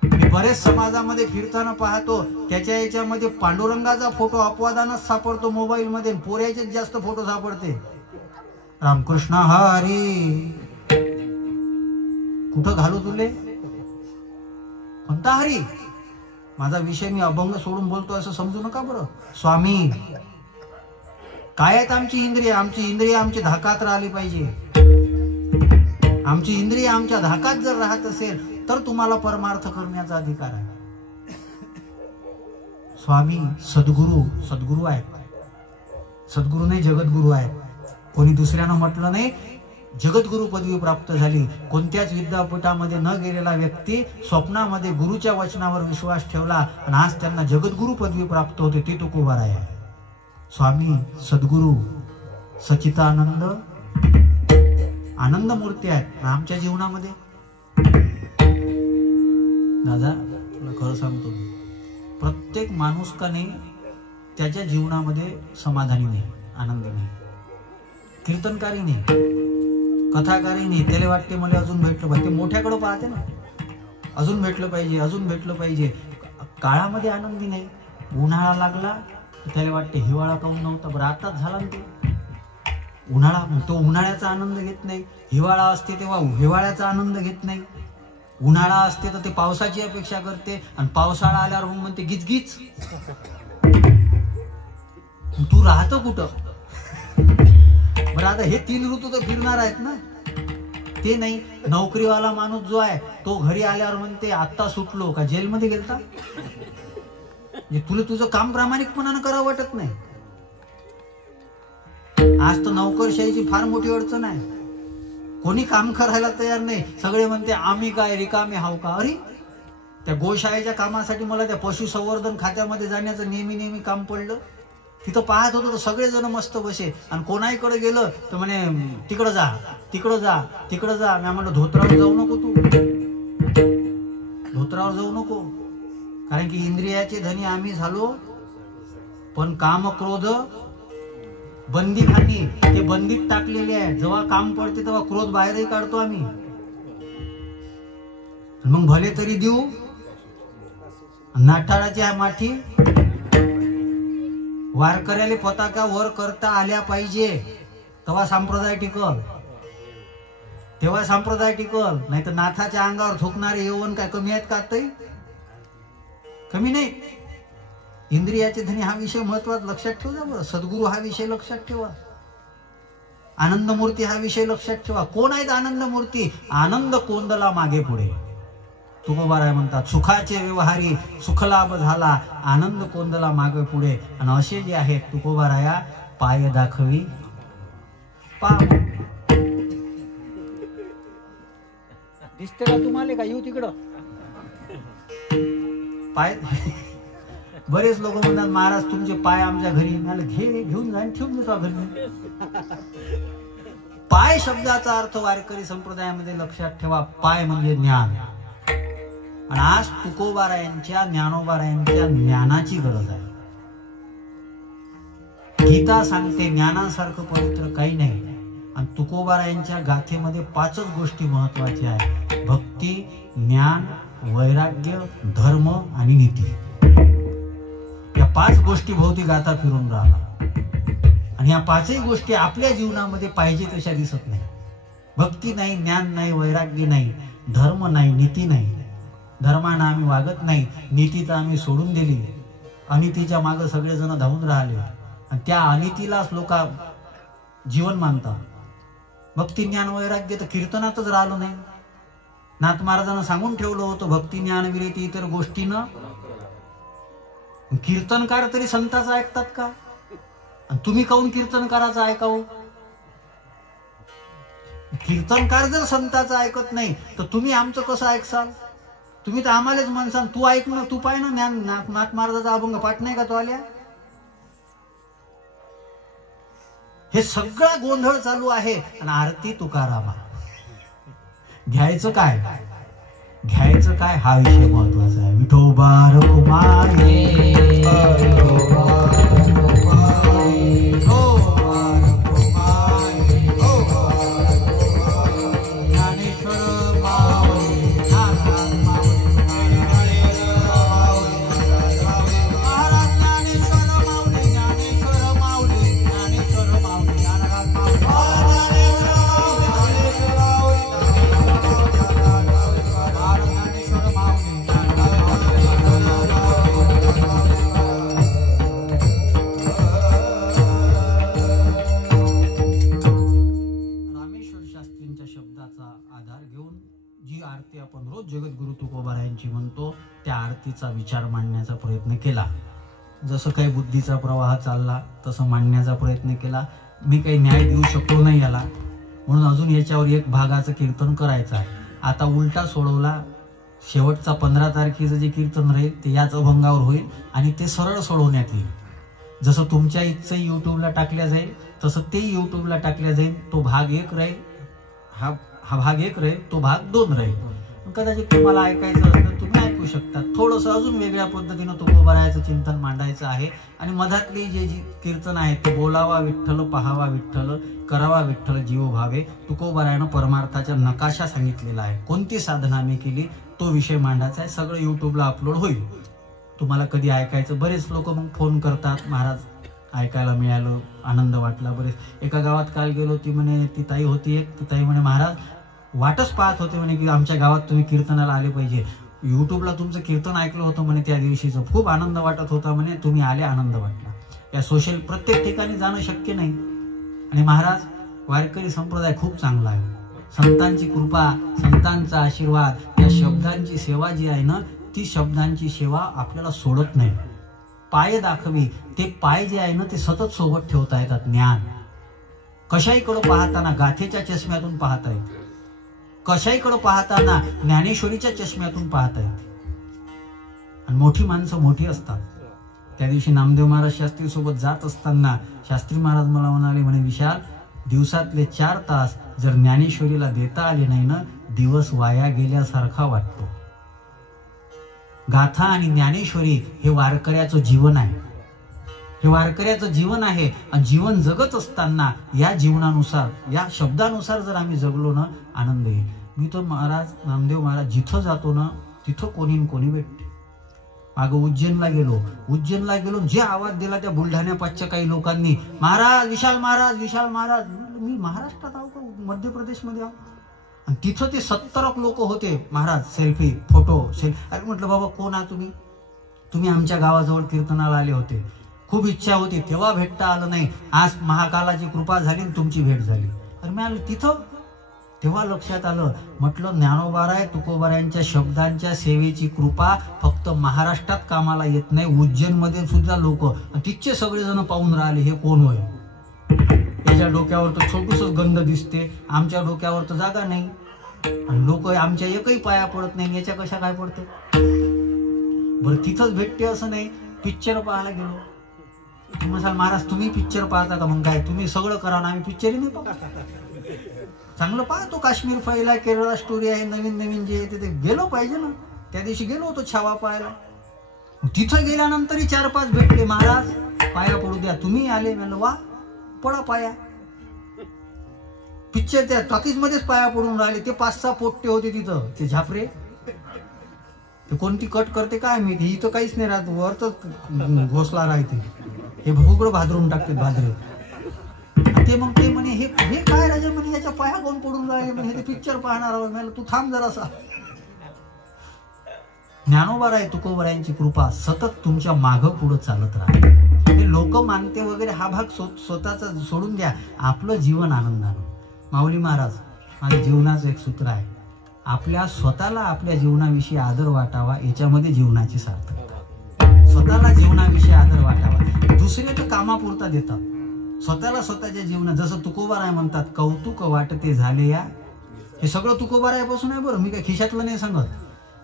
मी बरेच समाजामध्ये फिरताना पाहतो, त्याच्या याच्यामध्ये पांडुरंगाचा फोटो अपवादानच सापडतो मोबाईल मध्ये, पोऱ्याचे जास्त फोटो सापडते. रामकृष्ण हरी कुठं घालू तुले? कोणता हरी? माझा विषय मी अभंग सोडून बोलतो असं समजू नका बरं. स्वामी काय आहेत आमची इंद्रिय? आमची इंद्रिय आमची धाकात राहिली पाहिजे. आमची इंद्रिय आमच्या धाकात जर राहत असेल तर तुम्हाला परमार्थ करण्याचा अधिकार आहे. स्वामी सद्गुरू आहेत. सद्गुरू नाही, जगद्गुरू आहेत. कोणी दुसऱ्यानं म्हटलं नाही, जगद्गुरु पदवी प्राप्त झाली. कोणत्याच विद्यापीठामध्ये न गेलेला व्यक्ती स्वप्नामध्ये गुरुच्या वचनावर विश्वास ठेवला, आणि आज त्यांना जगद्गुरु पदवी प्राप्त होते. ते तुकोबाराय आहे. स्वामी सद्गुरू सच्चिदानंद आनंद मूर्ती आहेत आमच्या जीवनामध्ये. दादा तुला खरं सांगतो, प्रत्येक माणूस का नाही त्याच्या जीवनामध्ये समाधानी नाही, आनंदी नाही, कीर्तनकारी नाही, कथाकारी नाही. त्याला वाटते मला अजून भेटलं पाहिजे. ते मोठ्याकडे पाहते ना, अजून भेटलं पाहिजे, अजून भेटलं पाहिजे. काळामध्ये आनंदी नाही. उन्हाळा लागला त्याला वाटते हिवाळा काऊन नव्हता, बरं आताच झाला ना ते उन्हाळा. तो उन्हाळ्याचा आनंद घेत नाही. हिवाळा असते तेव्हा हिवाळ्याचा आनंद घेत नाही. उन्हाळा असते तर ते पावसाची अपेक्षा करते, आणि पावसाळा आल्यावर मग म्हणते गिचगिच. तू राहतो कुठं? बरं आता हे 3 ऋतू तर फिरणार आहेत ना. ते नाही. नोकरीवाला माणूस जो आहे तो घरी आल्यावर म्हणते आत्ता सुटलो का जेलमध्ये गेलता. तुला तुझं काम प्रामाणिकपणानं करावं वाटत नाही. आज तर नोकरशाहीची फार मोठी अडचण आहे. कोणी काम करायला तयार नाही. सगळे म्हणते आम्ही काय रिकामे हाव का? अरे त्या गोशाळेच्या कामासाठी मला त्या पशुसंवर्धन खात्यामध्ये जाण्याचं नेहमी काम पडलं. तिथं पाहत होतो तर सगळेजण मस्त बसे, आणि कोणाहीकडे गेलं तर म्हणे तिकडं जा. मी म्हणलं धोत्रावर जाऊ नको, तू धोत्रावर जाऊ नको. कारण की इंद्रियाचे धनी आम्ही झालो, पण काम क्रोध बंदीखानी ते बंदीत टाकलेले आहे. जेव्हा काम पडते तेव्हा क्रोध बाहेरही काढतो आम्ही. मग भले तरी देऊ. नाठाळाची आहे माठी. वारकऱ्याले पताका वर करता आल्या पाहिजे, तेव्हा संप्रदाय टिकल. नाही तर नाथाच्या अंगावर थोकणारे यवन काय कमी आहेत का? कमी नाही. इंद्रियाचे धनी हा विषय महत्वाचा लक्षात ठेवा बरं. सद्गुरू हा विषय लक्षात ठेवा. आनंदमूर्ती हा विषय लक्षात ठेवा. कोण आहेत आनंदमूर्ती? आनंद कोंदला मागे पुढे. तुकोबाराय म्हणतात सुखाचे व्यवहारी सुखलाभ झाला, आनंद कोंदला मागे पुढे. आणि असे जे आहेत तुकोबाराया पाय दाखवी पा दिसते का तुम्हाला का येऊ तिकडं पाय बरेच लोक म्हणतात महाराज तुमचे पाय आमच्या घरी मला घेऊन जा ठेवून देतो घरी पाय शब्दाचा अर्थ वारकरी संप्रदायामध्ये लक्षात ठेवा पाय म्हणजे ज्ञान आणि आज तुकोबारायांच्या ज्ञानोबारायांच्या ज्ञानाची गरज आहे गीता सांगते ज्ञानासारखं पवित्र काही नाही आणि तुकोबारायांच्या गाथेमध्ये 5च गोष्टी महत्वाच्या आहेत भक्ती ज्ञान वैराग्य धर्म आणि नीती या 5 गोष्टी भोवती गाथा फिरून राहणार आणि या 5ही गोष्टी आपल्या जीवनामध्ये पाहिजे तशा दिसत नाही भक्ती नाही ज्ञान नाही वैराग्य नाही धर्म नाही नीती नाही धर्मानं आम्ही वागत नाही नीती तर आम्ही सोडून दिली अनितीच्या मागे सगळेजण धावून राहिले आणि त्या अनितीलाच लोक जीवन मानतात भक्ती ज्ञान वैराग्य तर कीर्तनातच राहिलो नाही नाथ महाराजांना सांगून ठेवलं होतं भक्ती ज्ञान विरती इतर गोष्टीनं कीर्तनकार तरी संतांचं ऐकतात का आणि तुम्ही काऊन कीर्तनकाराचं ऐकावं कीर्तनकार जर संतांचं ऐकत नाही तर तुम्ही आमचं कसं ऐकसाल तुम्ही तर आम्हालाच म्हणसाल तू ऐक ना तू पाय ना ज्ञान नाथ महाराजाचा अभंग पाठ नाही का तो आल्या हे सगळा गोंधळ चालू आहे आणि आरती तुकारामा घ्यायचं काय हा विषय महत्वाचा आहे विठोबा रखुमाई त्या आरतीचा विचार मांडण्याचा प्रयत्न केला जसं काही बुद्धीचा प्रवाह चालला तसं मांडण्याचा प्रयत्न केला मी काही न्याय देऊ शकलो नाही याला म्हणून अजून याच्यावर एक भागाचं कीर्तन करायचं आहे आता उलटा सोडवला शेवटचा 15 तारखेचं जे कीर्तन राहील ते याच अभंगावर होईल आणि ते सरळ सोडवण्यात येईल जसं तुमच्या इथचं युट्यूबला टाकल्या जाईल तसं ते युट्यूबला टाकल्या जाईल तो भाग 1 राहील हा भाग 1 राहील तो भाग 2 राहील कदाचित तुम्हाला ऐकायचं असलं तुम्ही ऐकू शकता थोडंसं अजून वेगळ्या पद्धतीनं तुकोबारायाचं चिंतन मांडायचं आहे आणि मधातली जे कीर्तन आहे ते बोलावा विठ्ठल पहावा विठ्ठल करावा विठ्ठल जीव भावे तुकोबारायानं परमार्थाचा नकाशा सांगितलेला आहे कोणती साधना मी केली तो विषय मांडायचा आहे सगळं युट्यूबला अपलोड होईल तुम्हाला कधी ऐकायचं बरेच लोक मग फोन करतात महाराज ऐकायला मिळालं आनंद वाटला बरेच एका गावात काल गेलो ती म्हणे ती ताई होती एक ती ताई म्हणे महाराज वाटच पाहत होते म्हणे की आमच्या गावात तुम्ही कीर्तनाला आले पाहिजे युट्यूबला तुमचं कीर्तन ऐकलं होतं म्हणे त्या दिवशीचं खूप आनंद वाटत होता म्हणे तुम्ही आले आनंद वाटला या सोशल प्रत्येक ठिकाणी जाणं शक्य नाही आणि महाराज वारकरी संप्रदाय खूप चांगला आहे संतांची कृपा संतांचा आशीर्वाद या शब्दांची सेवा जी आहे ना ती शब्दांची सेवा आपल्याला सोडत नाही पाय दाखवी ते पाय जे आहे ना ते सतत सोबत ठेवता येतात ज्ञान कशाईकडे पाहताना गाथेच्या चष्म्यातून पाहता येते कशाईकडे पाहताना ज्ञानेश्वरीच्या चष्म्यातून पाहता येते आणि मोठी माणसं मोठी असतात त्या दिवशी नामदेव महाराज शास्त्री सोबत जात असताना शास्त्री महाराज मला म्हणाले म्हणे विशाल दिवसातले 4 तास जर ज्ञानेश्वरीला देता आले नाही ना दिवस वाया गेल्यासारखा वाटतो गाथा आणि ज्ञानेश्वरी हे वारकऱ्याचं जीवन आहे हे वारकऱ्याचं जीवन आहे आणि जीवन जगत असताना या जीवनानुसार या शब्दानुसार जर आम्ही जगलो ना आनंद येईल मी तर महाराज नामदेव महाराज जिथं जातो ना तिथं कोणी भेटते मागं उज्जैनला गेलो जे आवाज दिला त्या बुलढाण्या पाचच्या काही लोकांनी महाराज विशाल महाराज मी महाराष्ट्रात आहो का मध्य प्रदेशमध्ये आहो आणि तिथं ते 70 लोक होते महाराज सेल्फी फोटो अरे म्हटलं बाबा कोण आहात तुम्ही आमच्या गावाजवळ कीर्तनाला आले होते खूप इच्छा होती तेव्हा भेटता आलं नाही आज महाकालाची कृपा झाली तुमची भेट झाली अरे मी आलो तिथं तेव्हा लक्षात आलं म्हटलं ज्ञानोबाराय तुकोबारायांच्या शब्दांच्या सेवेची कृपा फक्त महाराष्ट्रात कामाला येत नाही उज्जैन मध्ये सुद्धा लोक तिथचे सगळेजण पाहून राहिले हे कोण होय त्याच्या डोक्यावर तर छोटूसच गंध दिसते, आमच्या डोक्यावर तर जागा नाही, आणि लोक आमच्या एकही पाया पडत नाही, याच्या कशा काय पडते बरं? तिथंच भेटते असं नाही. पिक्चर पाहायला गेलो, तुम्ही म्हणाल महाराज तुम्ही पिक्चर पाहता का? मग काय तुम्ही सगळं करा ना, आम्ही पिक्चरही नाही पाहतो. चांगलं पाहतो, काश्मीर फाईल आहे, केरळा स्टोरी आहे, नवीन नवीन जे येते ते गेलो पाहिजे ना. त्या दिवशी गेलो होतो छावा पाहायला, तिथं गेल्यानंतरही 4-5 भेटले, महाराज पाया पडू द्या. तुम्ही आले, म्हणलं वा पडा पाया. पिक्चर त्या टॉकीज मध्येच पाया पडून राहिले. ते 5-6 पोट्टे होते तिथं, ते झापरे, ते कोणती कट करते काय माहिती, इथं काहीच नाही राहत, वर तर घोसला राहते, हे भुगडं भादरून टाकते भादरे. ते मग ते म्हणे हे काय राजा म्हणे, याच्या पाया कोण पडून राहिले म्हणे, हे पिक्चर पाहणार आहोत. म्हणलं तू थांब जरासा. ज्ञानोबाराय तुकोबारायांची कृपा सतत तुमच्या मागं पुढं चालत राहते. हे लोक मानते वगैरे हा भाग स्वतःचा सोडून द्या, आपलं जीवन आनंदानं. माऊली महाराज माझ्या जीवनाचं एक सूत्र आहे, आपल्या स्वतःला आपल्या जीवनाविषयी आदर वाटावा, याच्यामध्ये जीवनाची सार्थकता. स्वतःला जीवनाविषयी आदर वाटावा, दुसरे तर कामापुरता देतात, स्वतःला स्वतःच्या जीवनात जसं तुकोबाराय म्हणतात, कौतुक वाटते झाले या. हे सगळं तुकोबारायापासून आहे बरं, मी काय खिशातलं नाही सांगत.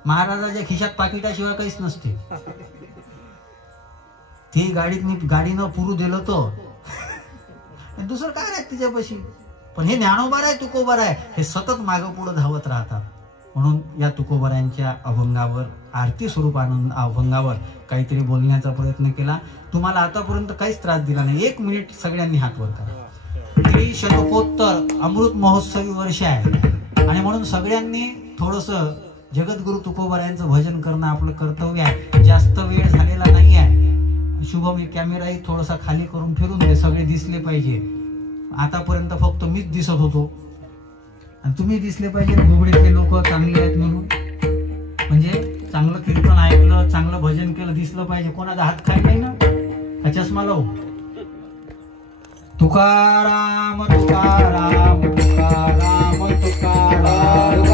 महाराजाच्या खिशात पाकिटाशिवाय काहीच नसते. ते गाडीनं पुरू दिलं तो दुसरं काय नाही त्याच्यापाशी. पण हे ज्ञानोबाराय तुकोबाराय हे सतत मागं पुढं धावत राहतात. म्हणून या तुकोबारायांच्या अभंगावर, आरती स्वरूप आनंद अभंगावर काहीतरी बोलण्याचा प्रयत्न केला. तुम्हाला आतापर्यंत काहीच त्रास दिला नाही. 1 मिनिट सगळ्यांनी हात वर करा. त्रिशतकोत्तर अमृत महोत्सवी वर्ष आहे, आणि म्हणून सगळ्यांनी थोडस जगद्गुरु तुकोबारायांचं भजन करणं आपलं कर्तव्य आहे. जास्त वेळ झालेला नाही आहे. शुभम कॅमेराही थोडासा खाली करून फिरून दे, सगळे दिसले पाहिजे. आतापर्यंत फक्त मीच दिसत होतो, आणि तुम्ही दिसले पाहिजे. घोगडीतले लोक चांगले आहेत म्हणून, म्हणजे चांगलं कीर्तन ऐकलं, चांगलं भजन केलं, दिसलं पाहिजे. कोणाचा हात खाली नाही ना, हा चष्मा लावू. तुकाराम तुकाराम तुकाराम तुकाराम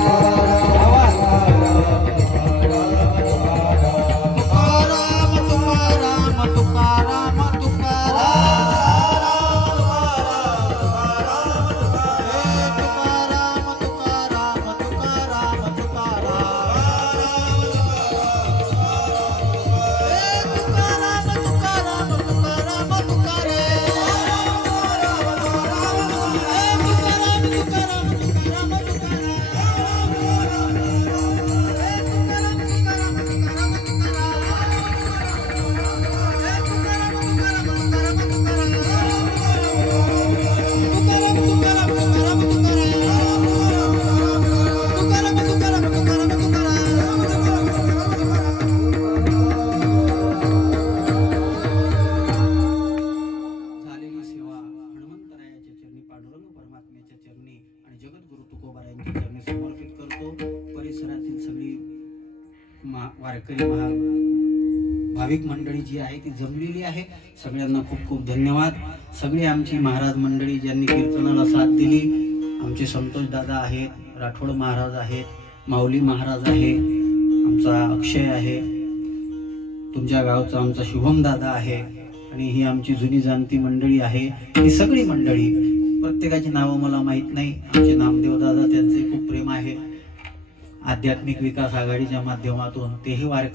भाविक मंडळी जी आहे ती जमलेली आहे. सगळ्यांना खूप खूप धन्यवाद. सगळी आमची महाराज मंडळी ज्यांनी कीर्तनाला साथ दिली. आमचे संतोष दादा आहेत, राठोड महाराज आहेत, माऊली महाराज आहे, आमचा अक्षय आहे, तुमच्या गावचा आमचा शुभम दादा आहे, आणि ही आमची जुनी जाणती मंडळी आहे. ही सगळी मंडळी, प्रत्येकाची नावं मला माहित नाही. आमचे नामदेव दादा, त्यांचे खूप प्रेम आहे. आध्यात्मिक विकास आघाडीच्या माध्यमातून तेही वारकरी